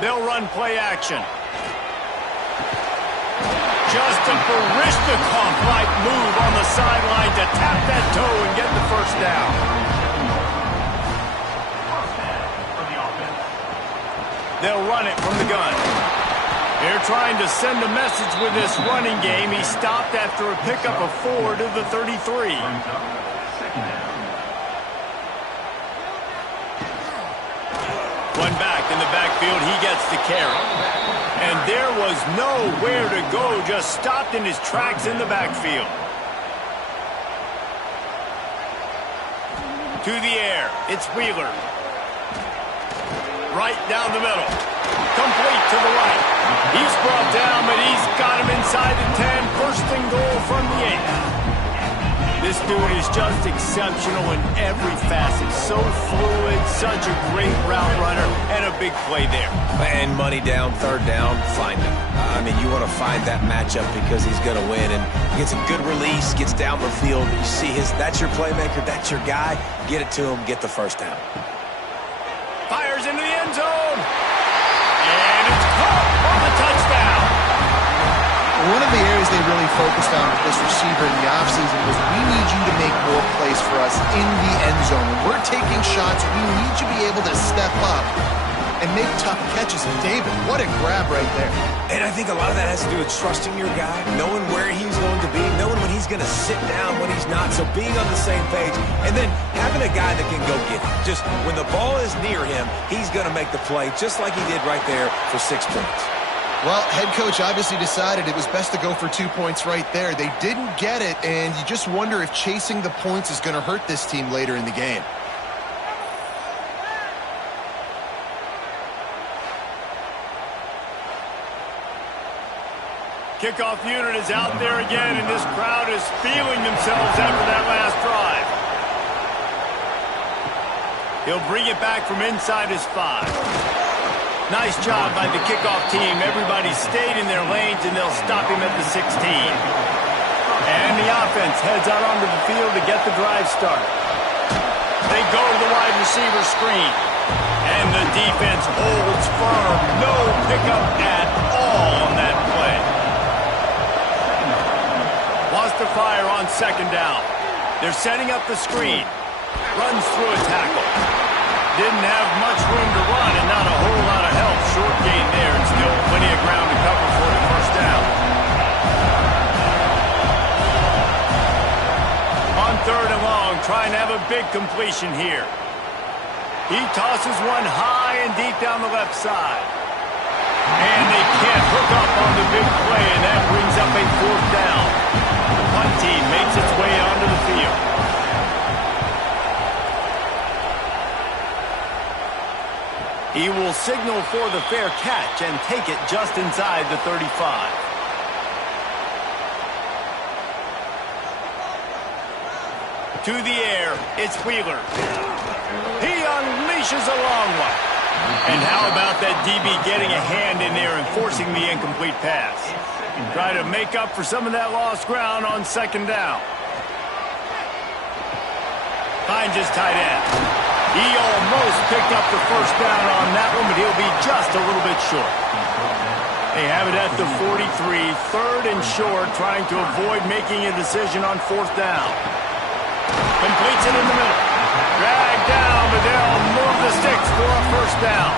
They'll run play action. Just a Barishnikov-like move on the sideline to tap that toe and get the first down. They'll run it from the gun. They're trying to send a message with this running game. He stopped after a pickup of 4 to the 33. One back in the backfield. He gets the carry. And there was nowhere to go, just stopped in his tracks in the backfield. To the air, it's Wheeler. Right down the middle. Complete to the right. He's brought down, but he's got him inside the 10. First and goal from the 8. This dude is just exceptional in every facet. So fluid, such a great route runner, and a big play there. And money down, third down, find him. I mean, you want to find that matchup because he's going to win. And he gets a good release, gets down the field. You see that's your playmaker, that's your guy. Get it to him, get the first down. Fires into the end zone. And it's caught on the touchdown. One of the areas they really focused on with this receiver in the offseason was we need you to make more plays for us in the end zone. When we're taking shots, we need you to be able to step up and make tough catches. And David, what a grab right there. And I think a lot of that has to do with trusting your guy, knowing where he's going to be, knowing when he's going to sit down, when he's not. So being on the same page, and then having a guy that can go get it. Just when the ball is near him, he's going to make the play, just like he did right there for 6 points. Well, head coach obviously decided it was best to go for 2 points right there. They didn't get it, and you just wonder if chasing the points is going to hurt this team later in the game. Kickoff unit is out there again, and this crowd is feeling themselves after that last drive. He'll bring it back from inside his 5. Nice job by the kickoff team. Everybody stayed in their lanes, and they'll stop him at the 16. And the offense heads out onto the field to get the drive started. They go to the wide receiver screen. And the defense holds firm. No pickup at all on that play. Lost the fire on second down. They're setting up the screen. Runs through a tackle. Didn't have much room to run and not a whole lot of help. Short gain there and still plenty of ground to cover for the first down. On third and long, trying to have a big completion here. He tosses one high and deep down the left side. And they can't hook up on the big play, and that brings up a fourth down. The punt team makes its way onto the field. He will signal for the fair catch and take it just inside the 35. To the air, it's Wheeler. He unleashes a long one. And how about that DB getting a hand in there and forcing the incomplete pass? Try to make up for some of that lost ground on second down. Finds his tight end. He almost picked up the first down on that one, but he'll be just a little bit short. They have it at the 43, third and short, trying to avoid making a decision on fourth down. Completes it in the middle. Dragged down, but they'll move the sticks for a first down.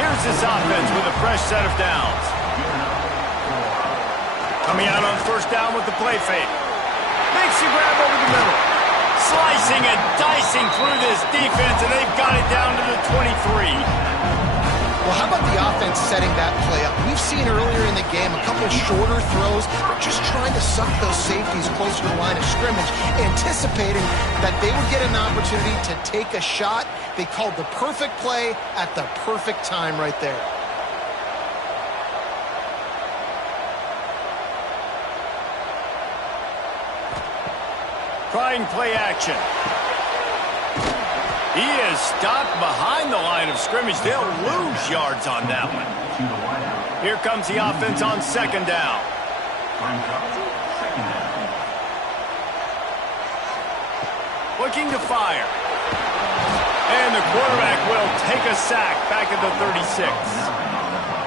Here's this offense with a fresh set of downs. Coming out on first down with the play fake. Makes the grab over the middle. Slicing and dicing through this defense, and they've got it down to the 23. Well, how about the offense setting that play up? We've seen earlier in the game a couple shorter throws, but just trying to suck those safeties closer to the line of scrimmage, anticipating that they would get an opportunity to take a shot. They called the perfect play at the perfect time right there. Trying play action. He is stopped behind the line of scrimmage. They'll lose yards on that one. Here comes the offense on second down. Looking to fire. And the quarterback will take a sack back at the 36.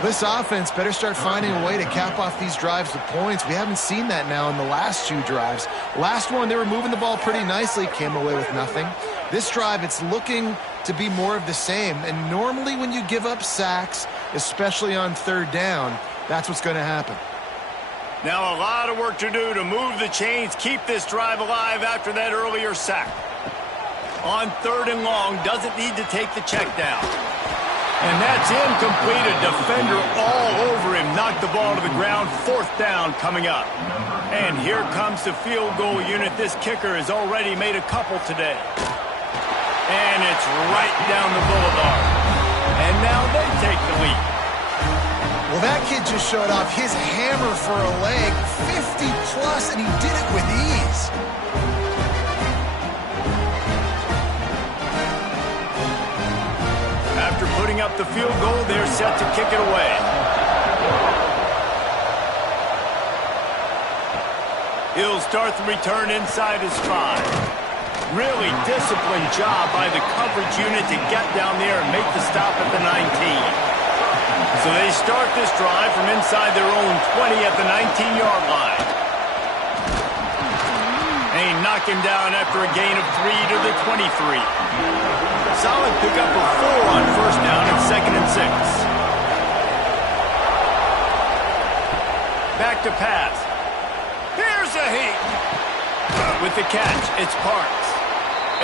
This offense better start finding a way to cap off these drives with points. We haven't seen that now in the last two drives. Last one, they were moving the ball pretty nicely, came away with nothing. This drive, it's looking to be more of the same. And normally when you give up sacks, especially on third down, that's what's going to happen. Now a lot of work to do to move the chains, keep this drive alive after that earlier sack. On third and long, doesn't need to take the check down. And that's incomplete. A defender all over him. Knocked the ball to the ground. Fourth down coming up. And here comes the field goal unit. This kicker has already made a couple today. And it's right down the boulevard. And now they take the lead. Well, that kid just showed off his hammer for a leg. 50-plus, and he did it with ease. After putting up the field goal, they're set to kick it away. He'll start the return inside his 5. Really disciplined job by the coverage unit to get down there and make the stop at the 19. So they start this drive from inside their own 20 at the 19-yard line. They knock him down after a gain of 3 to the 23. Solid pickup of 4 on first down and second and 6. Back to pass. Here's a heat. With the catch, it's Parks.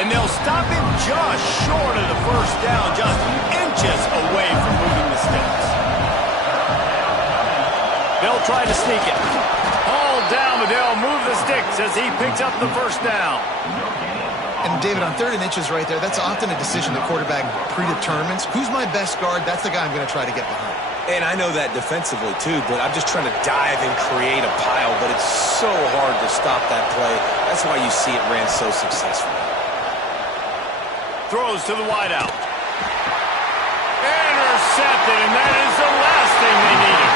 And they'll stop him just short of the first down, just inches away from moving the sticks. They'll try to sneak it. All down, but they'll move the sticks as he picks up the first down. And, David, on third and inches right there, that's often a decision the quarterback predetermines. Who's my best guard? That's the guy I'm going to try to get behind. And I know that defensively, too, but I'm just trying to dive and create a pile, but it's so hard to stop that play. That's why you see it ran so successfully. Throws to the wideout. Intercepted! intercepted, and that is the last thing they needed.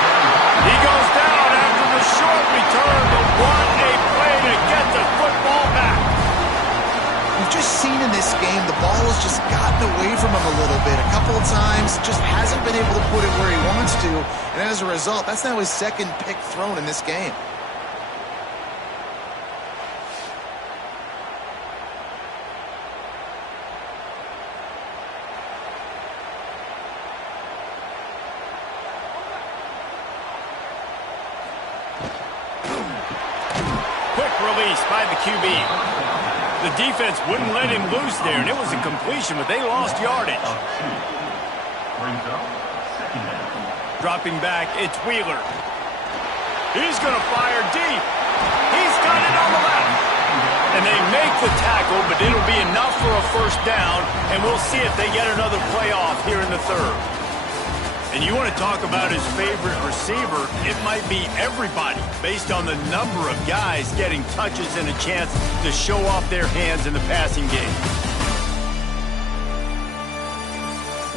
He goes down after the short return, but what a play to get the football back. We've just seen in this game the ball has just gotten away from him a little bit. A couple of times, just hasn't been able to put it where he wants to, and as a result, that's now his second pick thrown in this game. Quick release by the QB. The defense wouldn't let him loose there, and it was a completion, but they lost yardage. Brings up second down. Dropping back, it's Wheeler. He's going to fire deep. He's got it on the left. And they make the tackle, but it'll be enough for a first down, and we'll see if they get another playoff here in the third. And you want to talk about his favorite receiver, it might be everybody based on the number of guys getting touches and a chance to show off their hands in the passing game.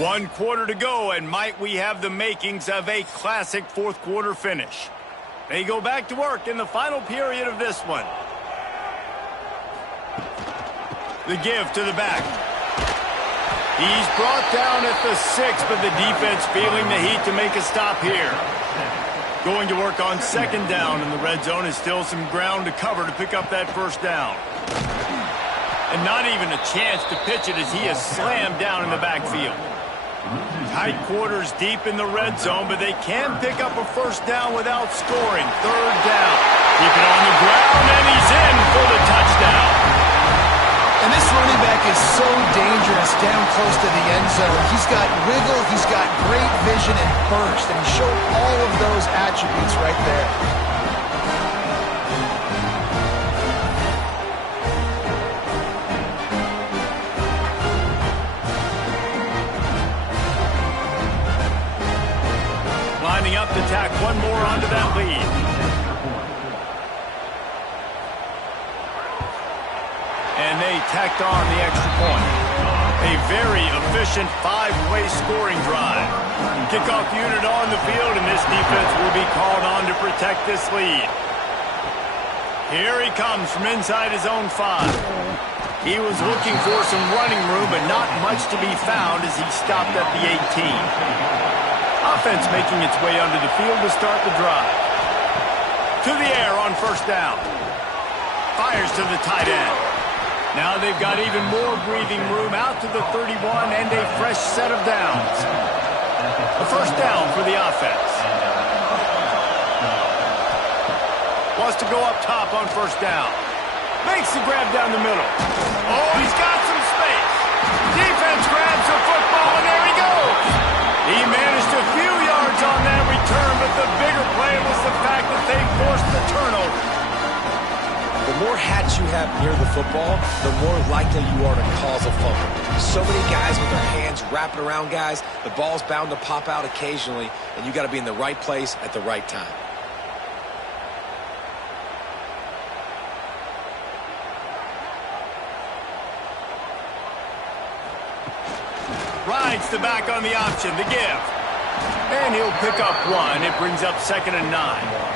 1 quarter to go, and might we have the makings of a classic fourth quarter finish. They go back to work in the final period of this one. The give to the back. He's brought down at the 6, but the defense feeling the heat to make a stop here. Going to work on second down, and the red zone is still some ground to cover to pick up that first down. And not even a chance to pitch it as he is slammed down in the backfield. Tight quarters deep in the red zone, but they can pick up a first down without scoring. Third down. Keep it on the ground, and he's in for the touchdown. And this running back is so dangerous down close to the end zone. He's got wiggle, he's got great vision and burst, and he showed all of those attributes right there. Lining up to tack one more onto that lead. And they tacked on the extra point. A very efficient 5-way scoring drive. Kickoff unit on the field, and this defense will be called on to protect this lead. Here he comes from inside his own 5. He was looking for some running room, but not much to be found as he stopped at the 18. Offense making its way under the field to start the drive. To the air on first down. Fires to the tight end. Now they've got even more breathing room out to the 31 and a fresh set of downs. A first down for the offense. Wants to go up top on first down. Makes the grab down the middle. Oh, he's got some space. Defense grabs the football, and there he goes. He managed a few yards on that return, but the bigger play was the fact that they forced the turnover. The more hats you have near the football, the more likely you are to cause a fumble. So many guys with their hands wrapping around guys, the ball's bound to pop out occasionally, and you got to be in the right place at the right time. Rides the back on the option, the give. And he'll pick up 1. It brings up 2nd and 9.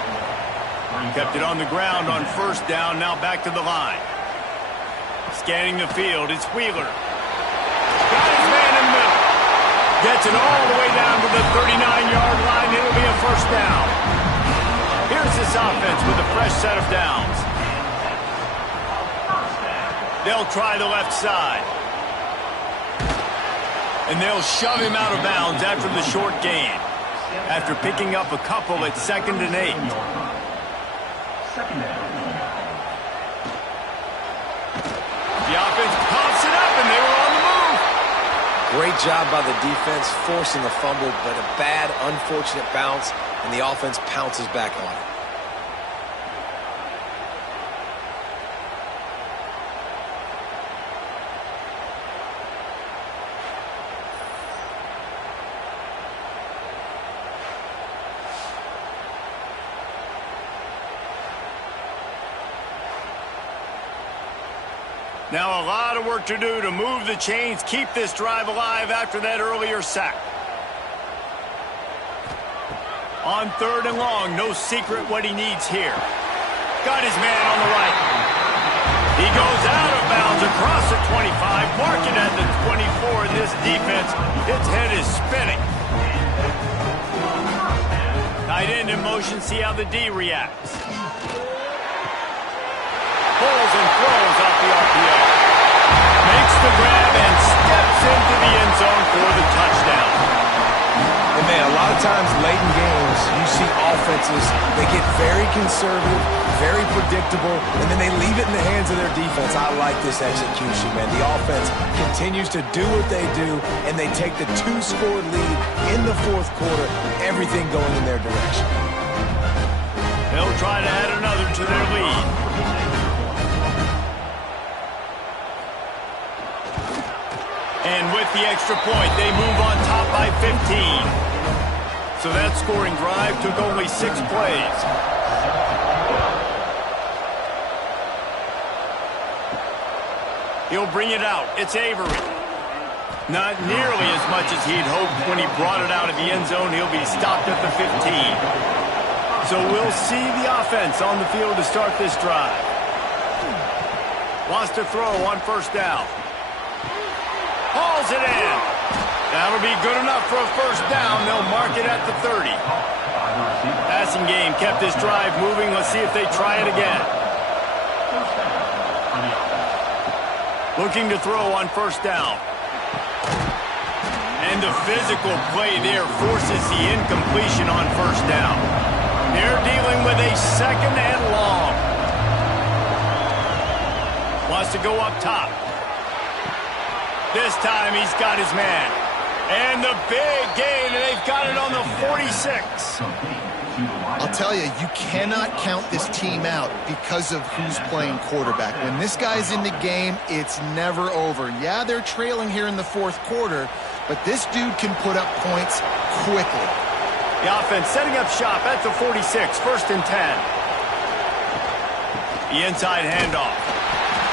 Kept it on the ground on first down, now back to the line. Scanning the field, it's Wheeler. Got his man in the middle. Gets it all the way down to the 39-yard line. It'll be a first down. Here's this offense with a fresh set of downs. They'll try the left side. And they'll shove him out of bounds after the short gain. After picking up a couple at 2nd and 8. The offense pops it up, and they were on the move. Great job by the defense forcing the fumble, but a bad, unfortunate bounce, and the offense pounces back on it. Now a lot of work to do to move the chains, keep this drive alive after that earlier sack. On 3rd and long, no secret what he needs here. Got his man on the right. He goes out of bounds across the 25, marking at the 24, and this defense, its head is spinning. Tight end in motion, see how the D reacts. Pulls and throws off the RPO. Makes the grab and steps into the end zone for the touchdown. And man, a lot of times late in games, you see offenses, they get very conservative, very predictable, and then they leave it in the hands of their defense. I like this execution, man. The offense continues to do what they do, and they take the 2-score lead in the 4th quarter, everything going in their direction. They'll try to add another to their lead. And with the extra point, they move on top by 15. So that scoring drive took only 6 plays. He'll bring it out. It's Avery. Not nearly as much as he'd hoped when he brought it out of the end zone. He'll be stopped at the 15. So we'll see the offense on the field to start this drive. Wants to throw on 1st down. Hauls it in. That'll be good enough for a 1st down. They'll mark it at the 30. Passing game kept this drive moving. Let's see if they try it again. Looking to throw on 1st down. And the physical play there forces the incompletion on 1st down. They're dealing with a 2nd and long. Wants to go up top. This time he's got his man. And the big gain, and they've got it on the 46. I'll tell you, you cannot count this team out because of who's playing quarterback. When this guy's in the game, it's never over. Yeah, they're trailing here in the 4th quarter, but this dude can put up points quickly. The offense setting up shop at the 46, 1st and 10. The inside handoff.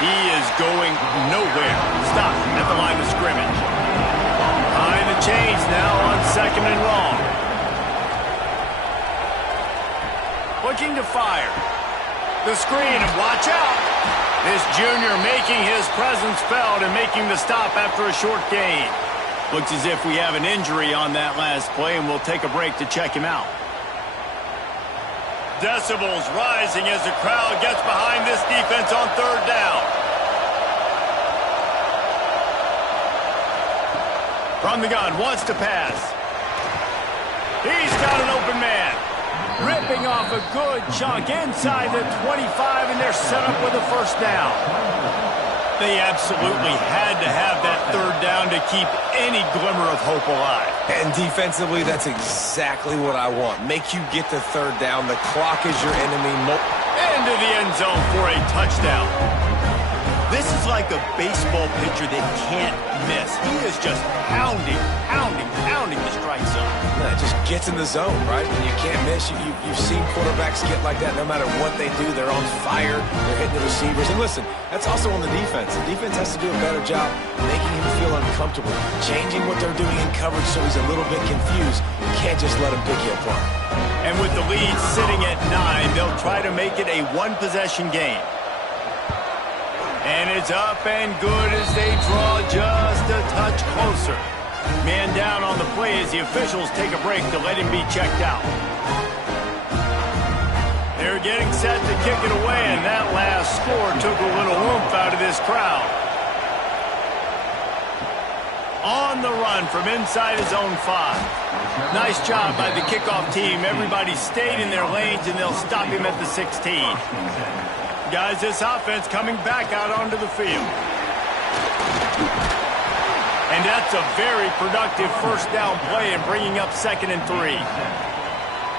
He is going nowhere. Stop at the line of scrimmage. Behind the chains now on 2nd and long. Looking to fire. The screen, and watch out. This junior making his presence felt and making the stop after a short gain. Looks as if we have an injury on that last play, and we'll take a break to check him out. Decibels rising as the crowd gets behind this defense on 3rd down. From the gun, wants to pass. He's got an open man. Ripping off a good chunk inside the 25, and they're set up with a 1st down. They absolutely had to have that 3rd down to keep any glimmer of hope alive. And defensively, that's exactly what I want. Make you get the 3rd down. The clock is your enemy. Into the end zone for a touchdown. This is like a baseball pitcher that can't miss. He is just pounding the strike zone. No, it just gets in the zone, right? And you can't miss. You've seen quarterbacks get like that no matter what they do. They're on fire. They're hitting the receivers. And listen, that's also on the defense. The defense has to do a better job making him feel uncomfortable, changing what they're doing in coverage so he's a little bit confused. You can't just let him pick you apart. And with the lead sitting at 9, they'll try to make it a 1-possession game. And it's up and good as they draw just a touch closer. Man down on the play as the officials take a break to let him be checked out. They're getting set to kick it away, and that last score took a little oomph out of this crowd. On the run from inside his own 5. Nice job by the kickoff team. Everybody stayed in their lanes, and they'll stop him at the 16. Guys, this offense coming back out onto the field. And that's a very productive 1st down play and bringing up 2nd and 3.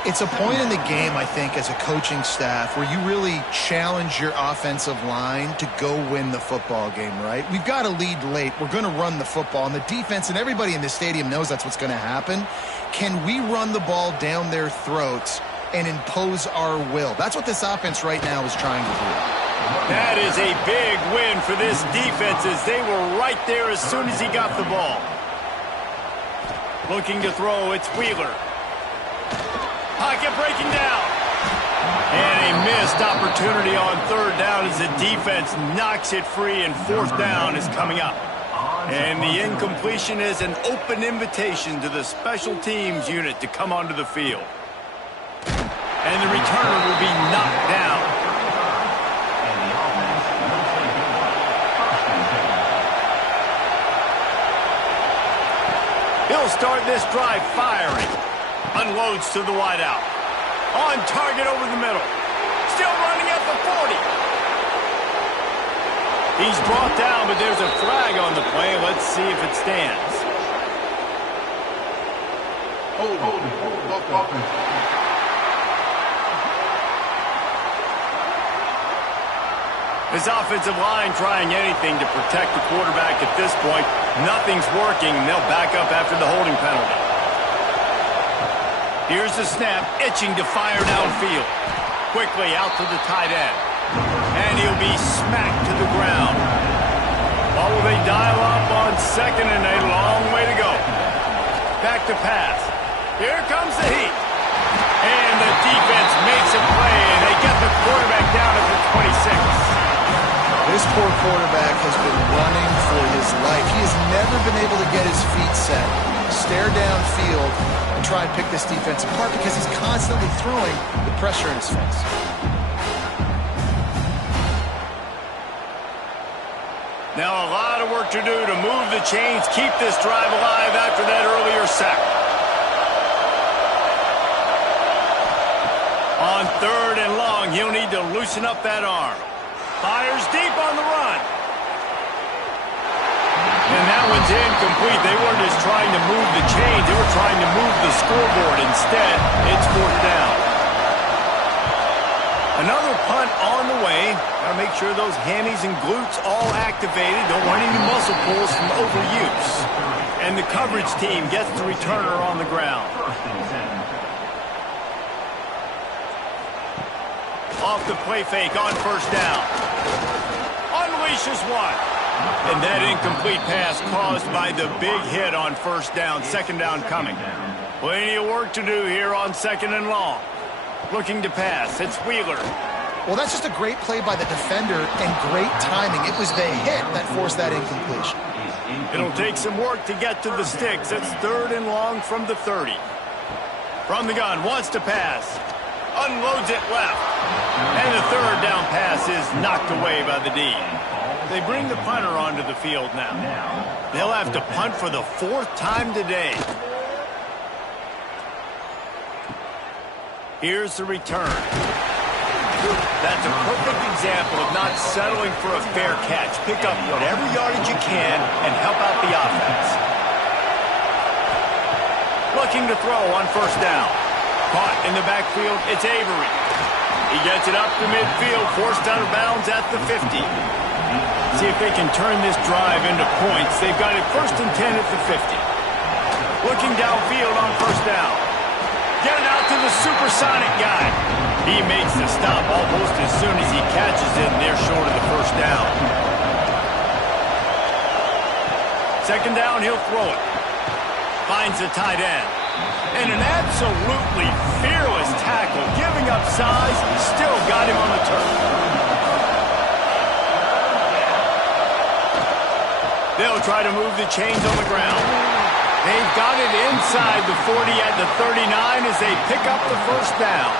It's a point in the game, I think, as a coaching staff where you really challenge your offensive line to go win the football game, right? We've got to lead late. We're going to run the football. And the defense and everybody in the stadium knows that's what's going to happen. Can we run the ball down their throats and impose our will? That's what this offense right now is trying to do. That is a big win for this defense as they were right there as soon as he got the ball. Looking to throw, it's Wheeler. Pocket breaking down. And a missed opportunity on third down as the defense knocks it free, and fourth down is coming up. And the incompletion is an open invitation to the special teams unit to come onto the field. And the returner will be knocked down. He'll start this drive firing. Unloads to the wideout. On target over the middle. Still running at the 40. He's brought down, but there's a flag on the play. Let's see if it stands. His offensive line trying anything to protect the quarterback at this point. Nothing's working. They'll back up after the holding penalty. Here's the snap, itching to fire downfield. Quickly out to the tight end. And he'll be smacked to the ground. Or will they dial up on second and a long way to go? Back to pass. Here comes the heat. And the defense makes a play, and they get the quarterback down at the 26. This poor quarterback has been running for his life. He has never been able to get his feet set, stare downfield, and try and pick this defense apart because he's constantly throwing the pressure in his face. Now a lot of work to do to move the chains, keep this drive alive after that earlier sack. On third and long, he'll need to loosen up that arm. Fires deep on the run. And that one's incomplete. They weren't just trying to move the chains. They were trying to move the scoreboard. Instead, it's fourth down. Another punt on the way. Got to make sure those hammies and glutes all activated. Don't want any muscle pulls from overuse. And the coverage team gets the returner on the ground. Off the play fake on first down. Unleashes one. And that incomplete pass caused by the big hit on first down. Second down coming. Plenty of work to do here on second and long. Looking to pass. It's Wheeler. Well, that's just a great play by the defender and great timing. It was the hit that forced that incompletion. It'll take some work to get to the sticks. It's third and long from the 30. From the gun, wants to pass. Unloads it left. And the third down pass is knocked away by the D. They bring the punter onto the field now. They'll have to punt for the fourth time today. Here's the return. That's a perfect example of not settling for a fair catch. Pick up whatever yardage you can and help out the offense. Looking to throw on first down. Caught in the backfield, it's Avery. He gets it up to midfield, forced out of bounds at the 50. See if they can turn this drive into points. They've got it first and 10 at the 50. Looking downfield on first down. Get it out to the supersonic guy. He makes the stop almost as soon as he catches it, and they're short of the first down. Second down, he'll throw it. Finds the tight end. And an absolutely fearless tackle, giving up size, still got him on the turf. They'll try to move the chains on the ground. They've got it inside the 40 at the 39 as they pick up the first down.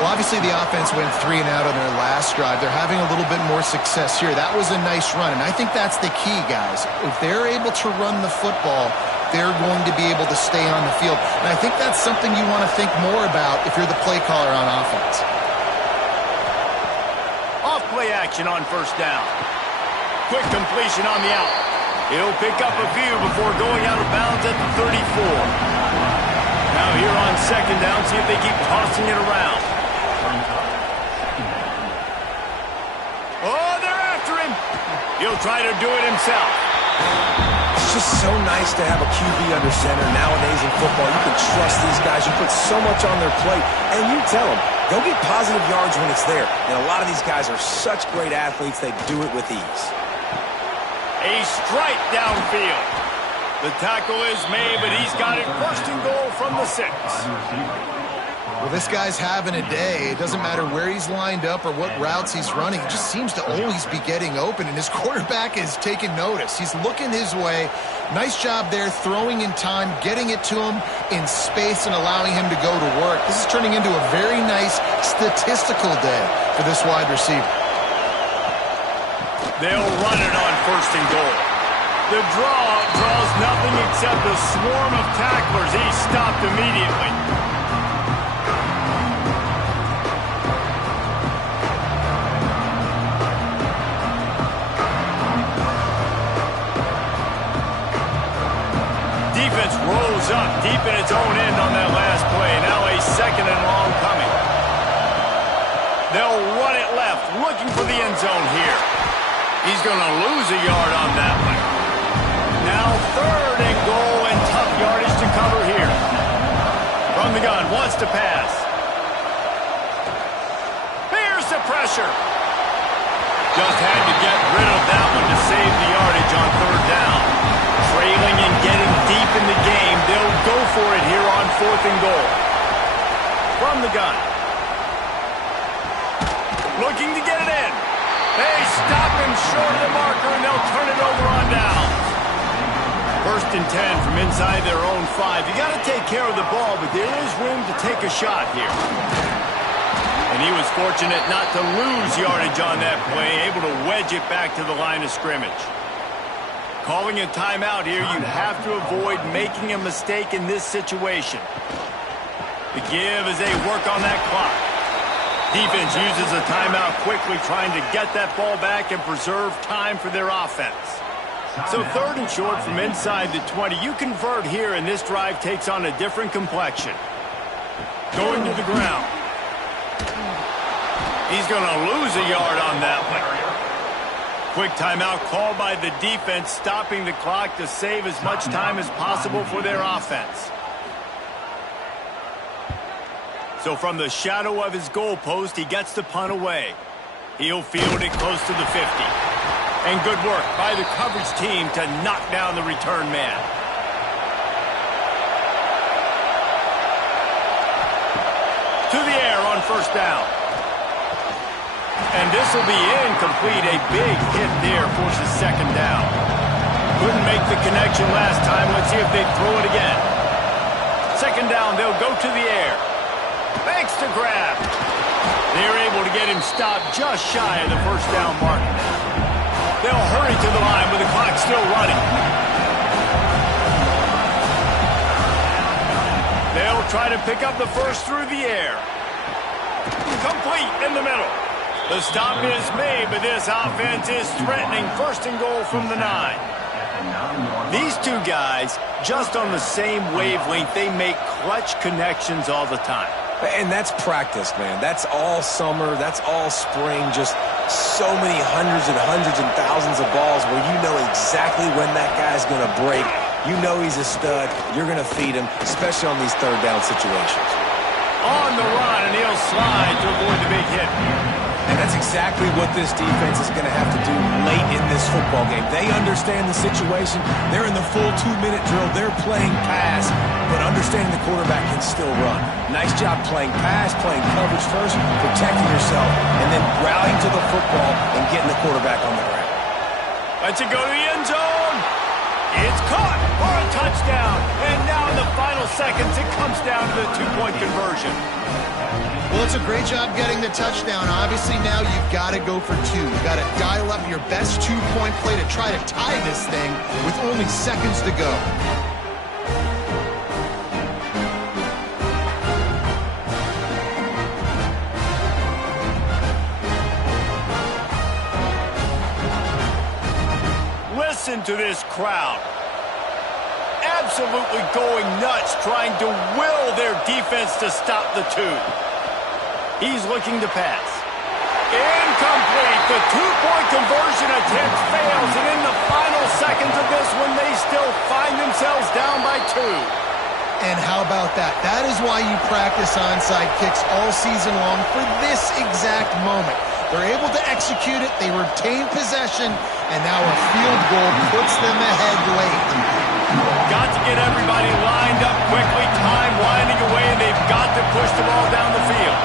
Well, obviously the offense went 3 and out on their last drive. They're having a little bit more success here. That was a nice run, and I think that's the key, guys. If they're able to run the football, they're going to be able to stay on the field. And I think that's something you want to think more about if you're the play caller on offense. Off play action on first down. Quick completion on the out. He'll pick up a few before going out of bounds at the 34. Now here on second down, see if they keep tossing it around. Oh, they're after him. He'll try to do it himself. It's just so nice to have a QB under center. Nowadays in football, you can trust these guys. You put so much on their plate, and you tell them they'll get positive yards when it's there. And a lot of these guys are such great athletes, they do it with ease. A strike downfield. The tackle is made, but he's got it first and goal from the 6. Well, this guy's having a day. It doesn't matter where he's lined up or what routes he's running. He just seems to always be getting open, and his quarterback is taking notice. He's looking his way. Nice job there, throwing in time, getting it to him in space and allowing him to go to work. This is turning into a very nice statistical day for this wide receiver. They'll run it on first and goal. The draw draws nothing except a swarm of tacklers. He's stopped immediately. Defense rolls up deep in its own end on that last play. Now a second and long coming. They'll run it left, looking for the end zone here. He's going to lose a yard on that one. Now third and goal and tough yardage to cover here. From the gun, wants to pass. Here's the pressure. Just had to get rid of that one to save the yardage on third down. Trailing and getting deep in the game, they'll go for it here on fourth and goal. From the gun. Looking to get it in. They stop him short of the marker, and they'll turn it over on downs. First and 10 from inside their own 5. You got to take care of the ball, but there is room to take a shot here. And he was fortunate not to lose yardage on that play, able to wedge it back to the line of scrimmage. Calling a timeout here, you have to avoid making a mistake in this situation. The give as they work on that clock. Defense uses a timeout quickly, trying to get that ball back and preserve time for their offense. So third and short from inside the 20. You convert here, and this drive takes on a different complexion. Going to the ground. He's going to lose a yard on that one. Quick timeout called by the defense, stopping the clock to save as much time as possible for their offense. So from the shadow of his goalpost, he gets the punt away. He'll field it close to the 50. And good work by the coverage team to knock down the return man. To the air on first down. And this will be incomplete. A big hit there forces second down. Couldn't make the connection last time. Let's see if they throw it again. Second down, they'll go to the air. Makes the grab. They're able to get him stopped just shy of the first down mark. They'll hurry to the line with the clock still running. They'll try to pick up the first through the air. Complete in the middle. The stop is made, but this offense is threatening first and goal from the 9. These two guys, just on the same wavelength, they make clutch connections all the time. And that's practice, man. That's all summer. That's all spring. Just so many hundreds and thousands of balls where you know exactly when that guy's going to break. You know he's a stud. You're going to feed him, especially on these third down situations. On the run, and he'll slide to avoid the big hit. And that's exactly what this defense is going to have to do late in this football game. They understand the situation. They're in the full 2-minute drill. They're playing pass, but understanding the quarterback can still run. Nice job playing pass, playing coverage first, protecting yourself, and then rallying to the football and getting the quarterback on the ground. Let's it go to the end zone. It's caught for a touchdown. And now in the final seconds, it comes down to the 2-point conversion. Well, it's a great job getting the touchdown. Obviously, now you've got to go for 2. You've got to dial up your best 2-point play to try to tie this thing with only seconds to go. Listen to this crowd. Absolutely going nuts, trying to will their defense to stop the 2. He's looking to pass. Incomplete. The 2-point conversion attempt fails, and in the final seconds of this one, they still find themselves down by 2. And how about that? That is why you practice onside kicks all season long, for this exact moment. They're able to execute it, they retain possession, and now a field goal puts them ahead late. Got to get everybody lined up quickly, time winding away, and they've got to push the ball down the field.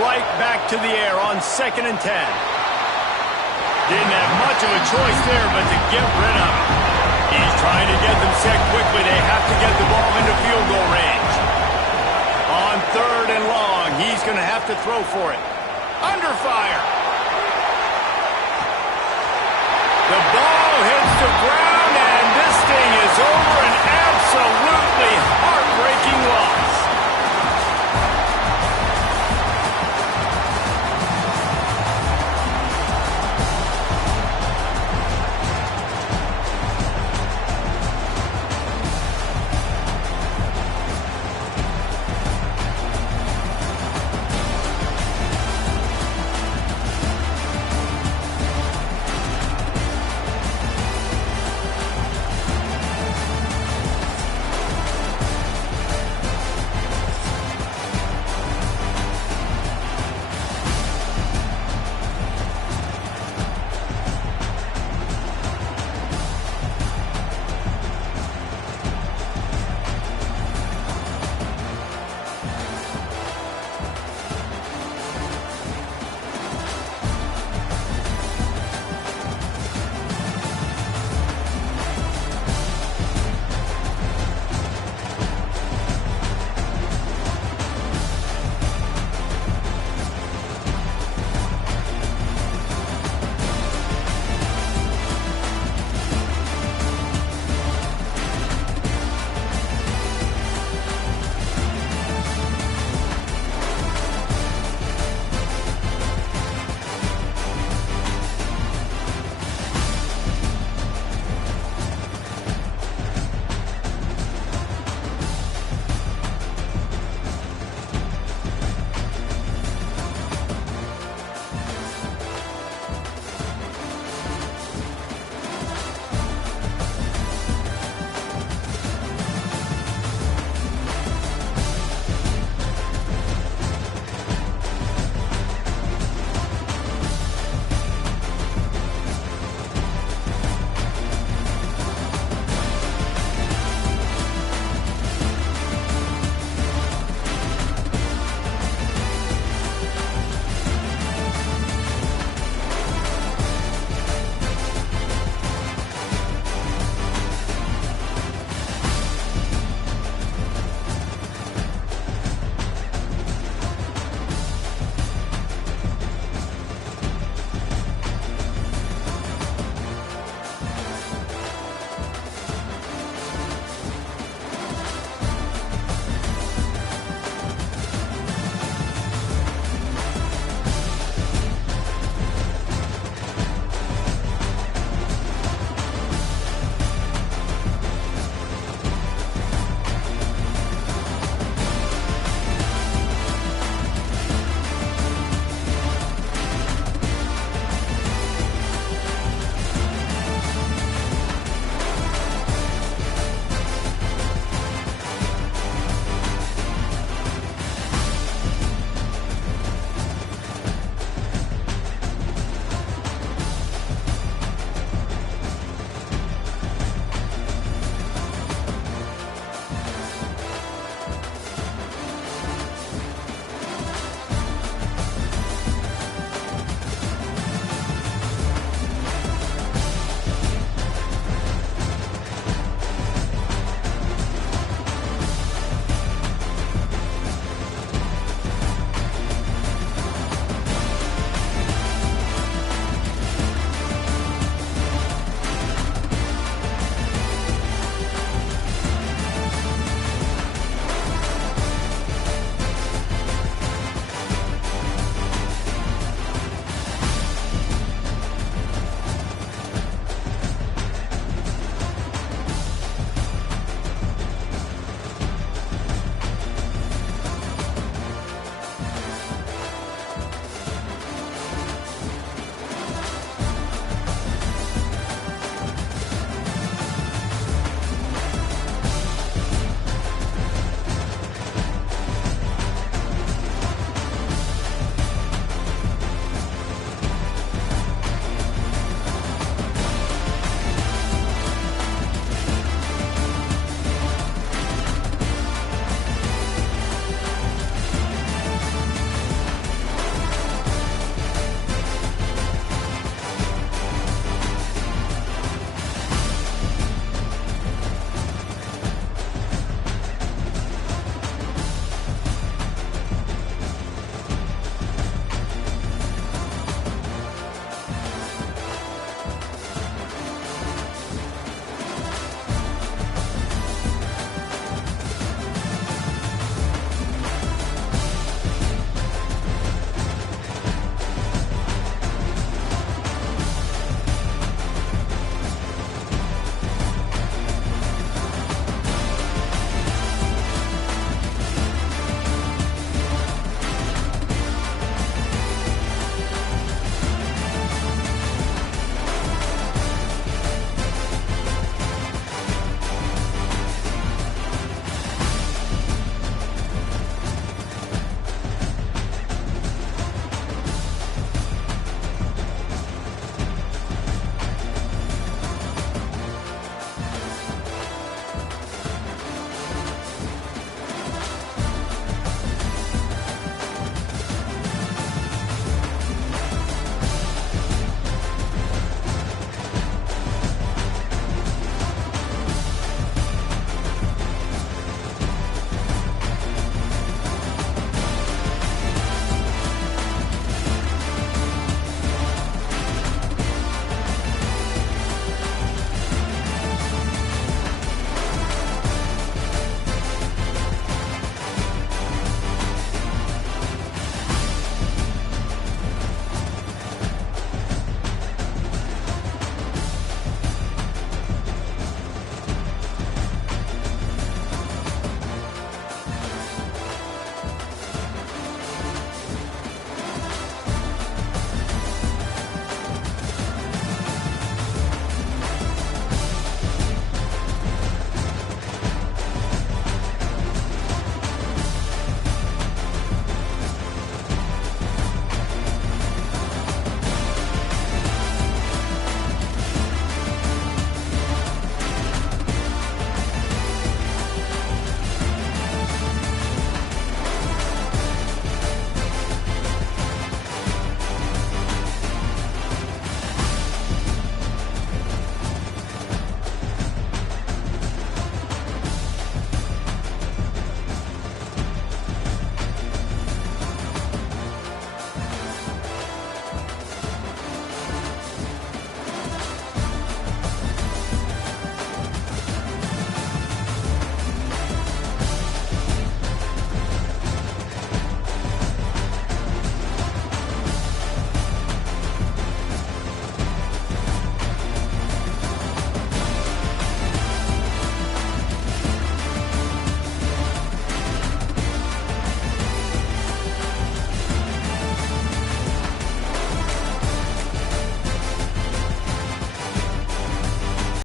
Right back to the air on 2nd and 10. Didn't have much of a choice there, but to get rid of it. He's trying to get them set quickly. They have to get the ball into field goal range. On 3rd and long, he's going to have to throw for it. Under fire. The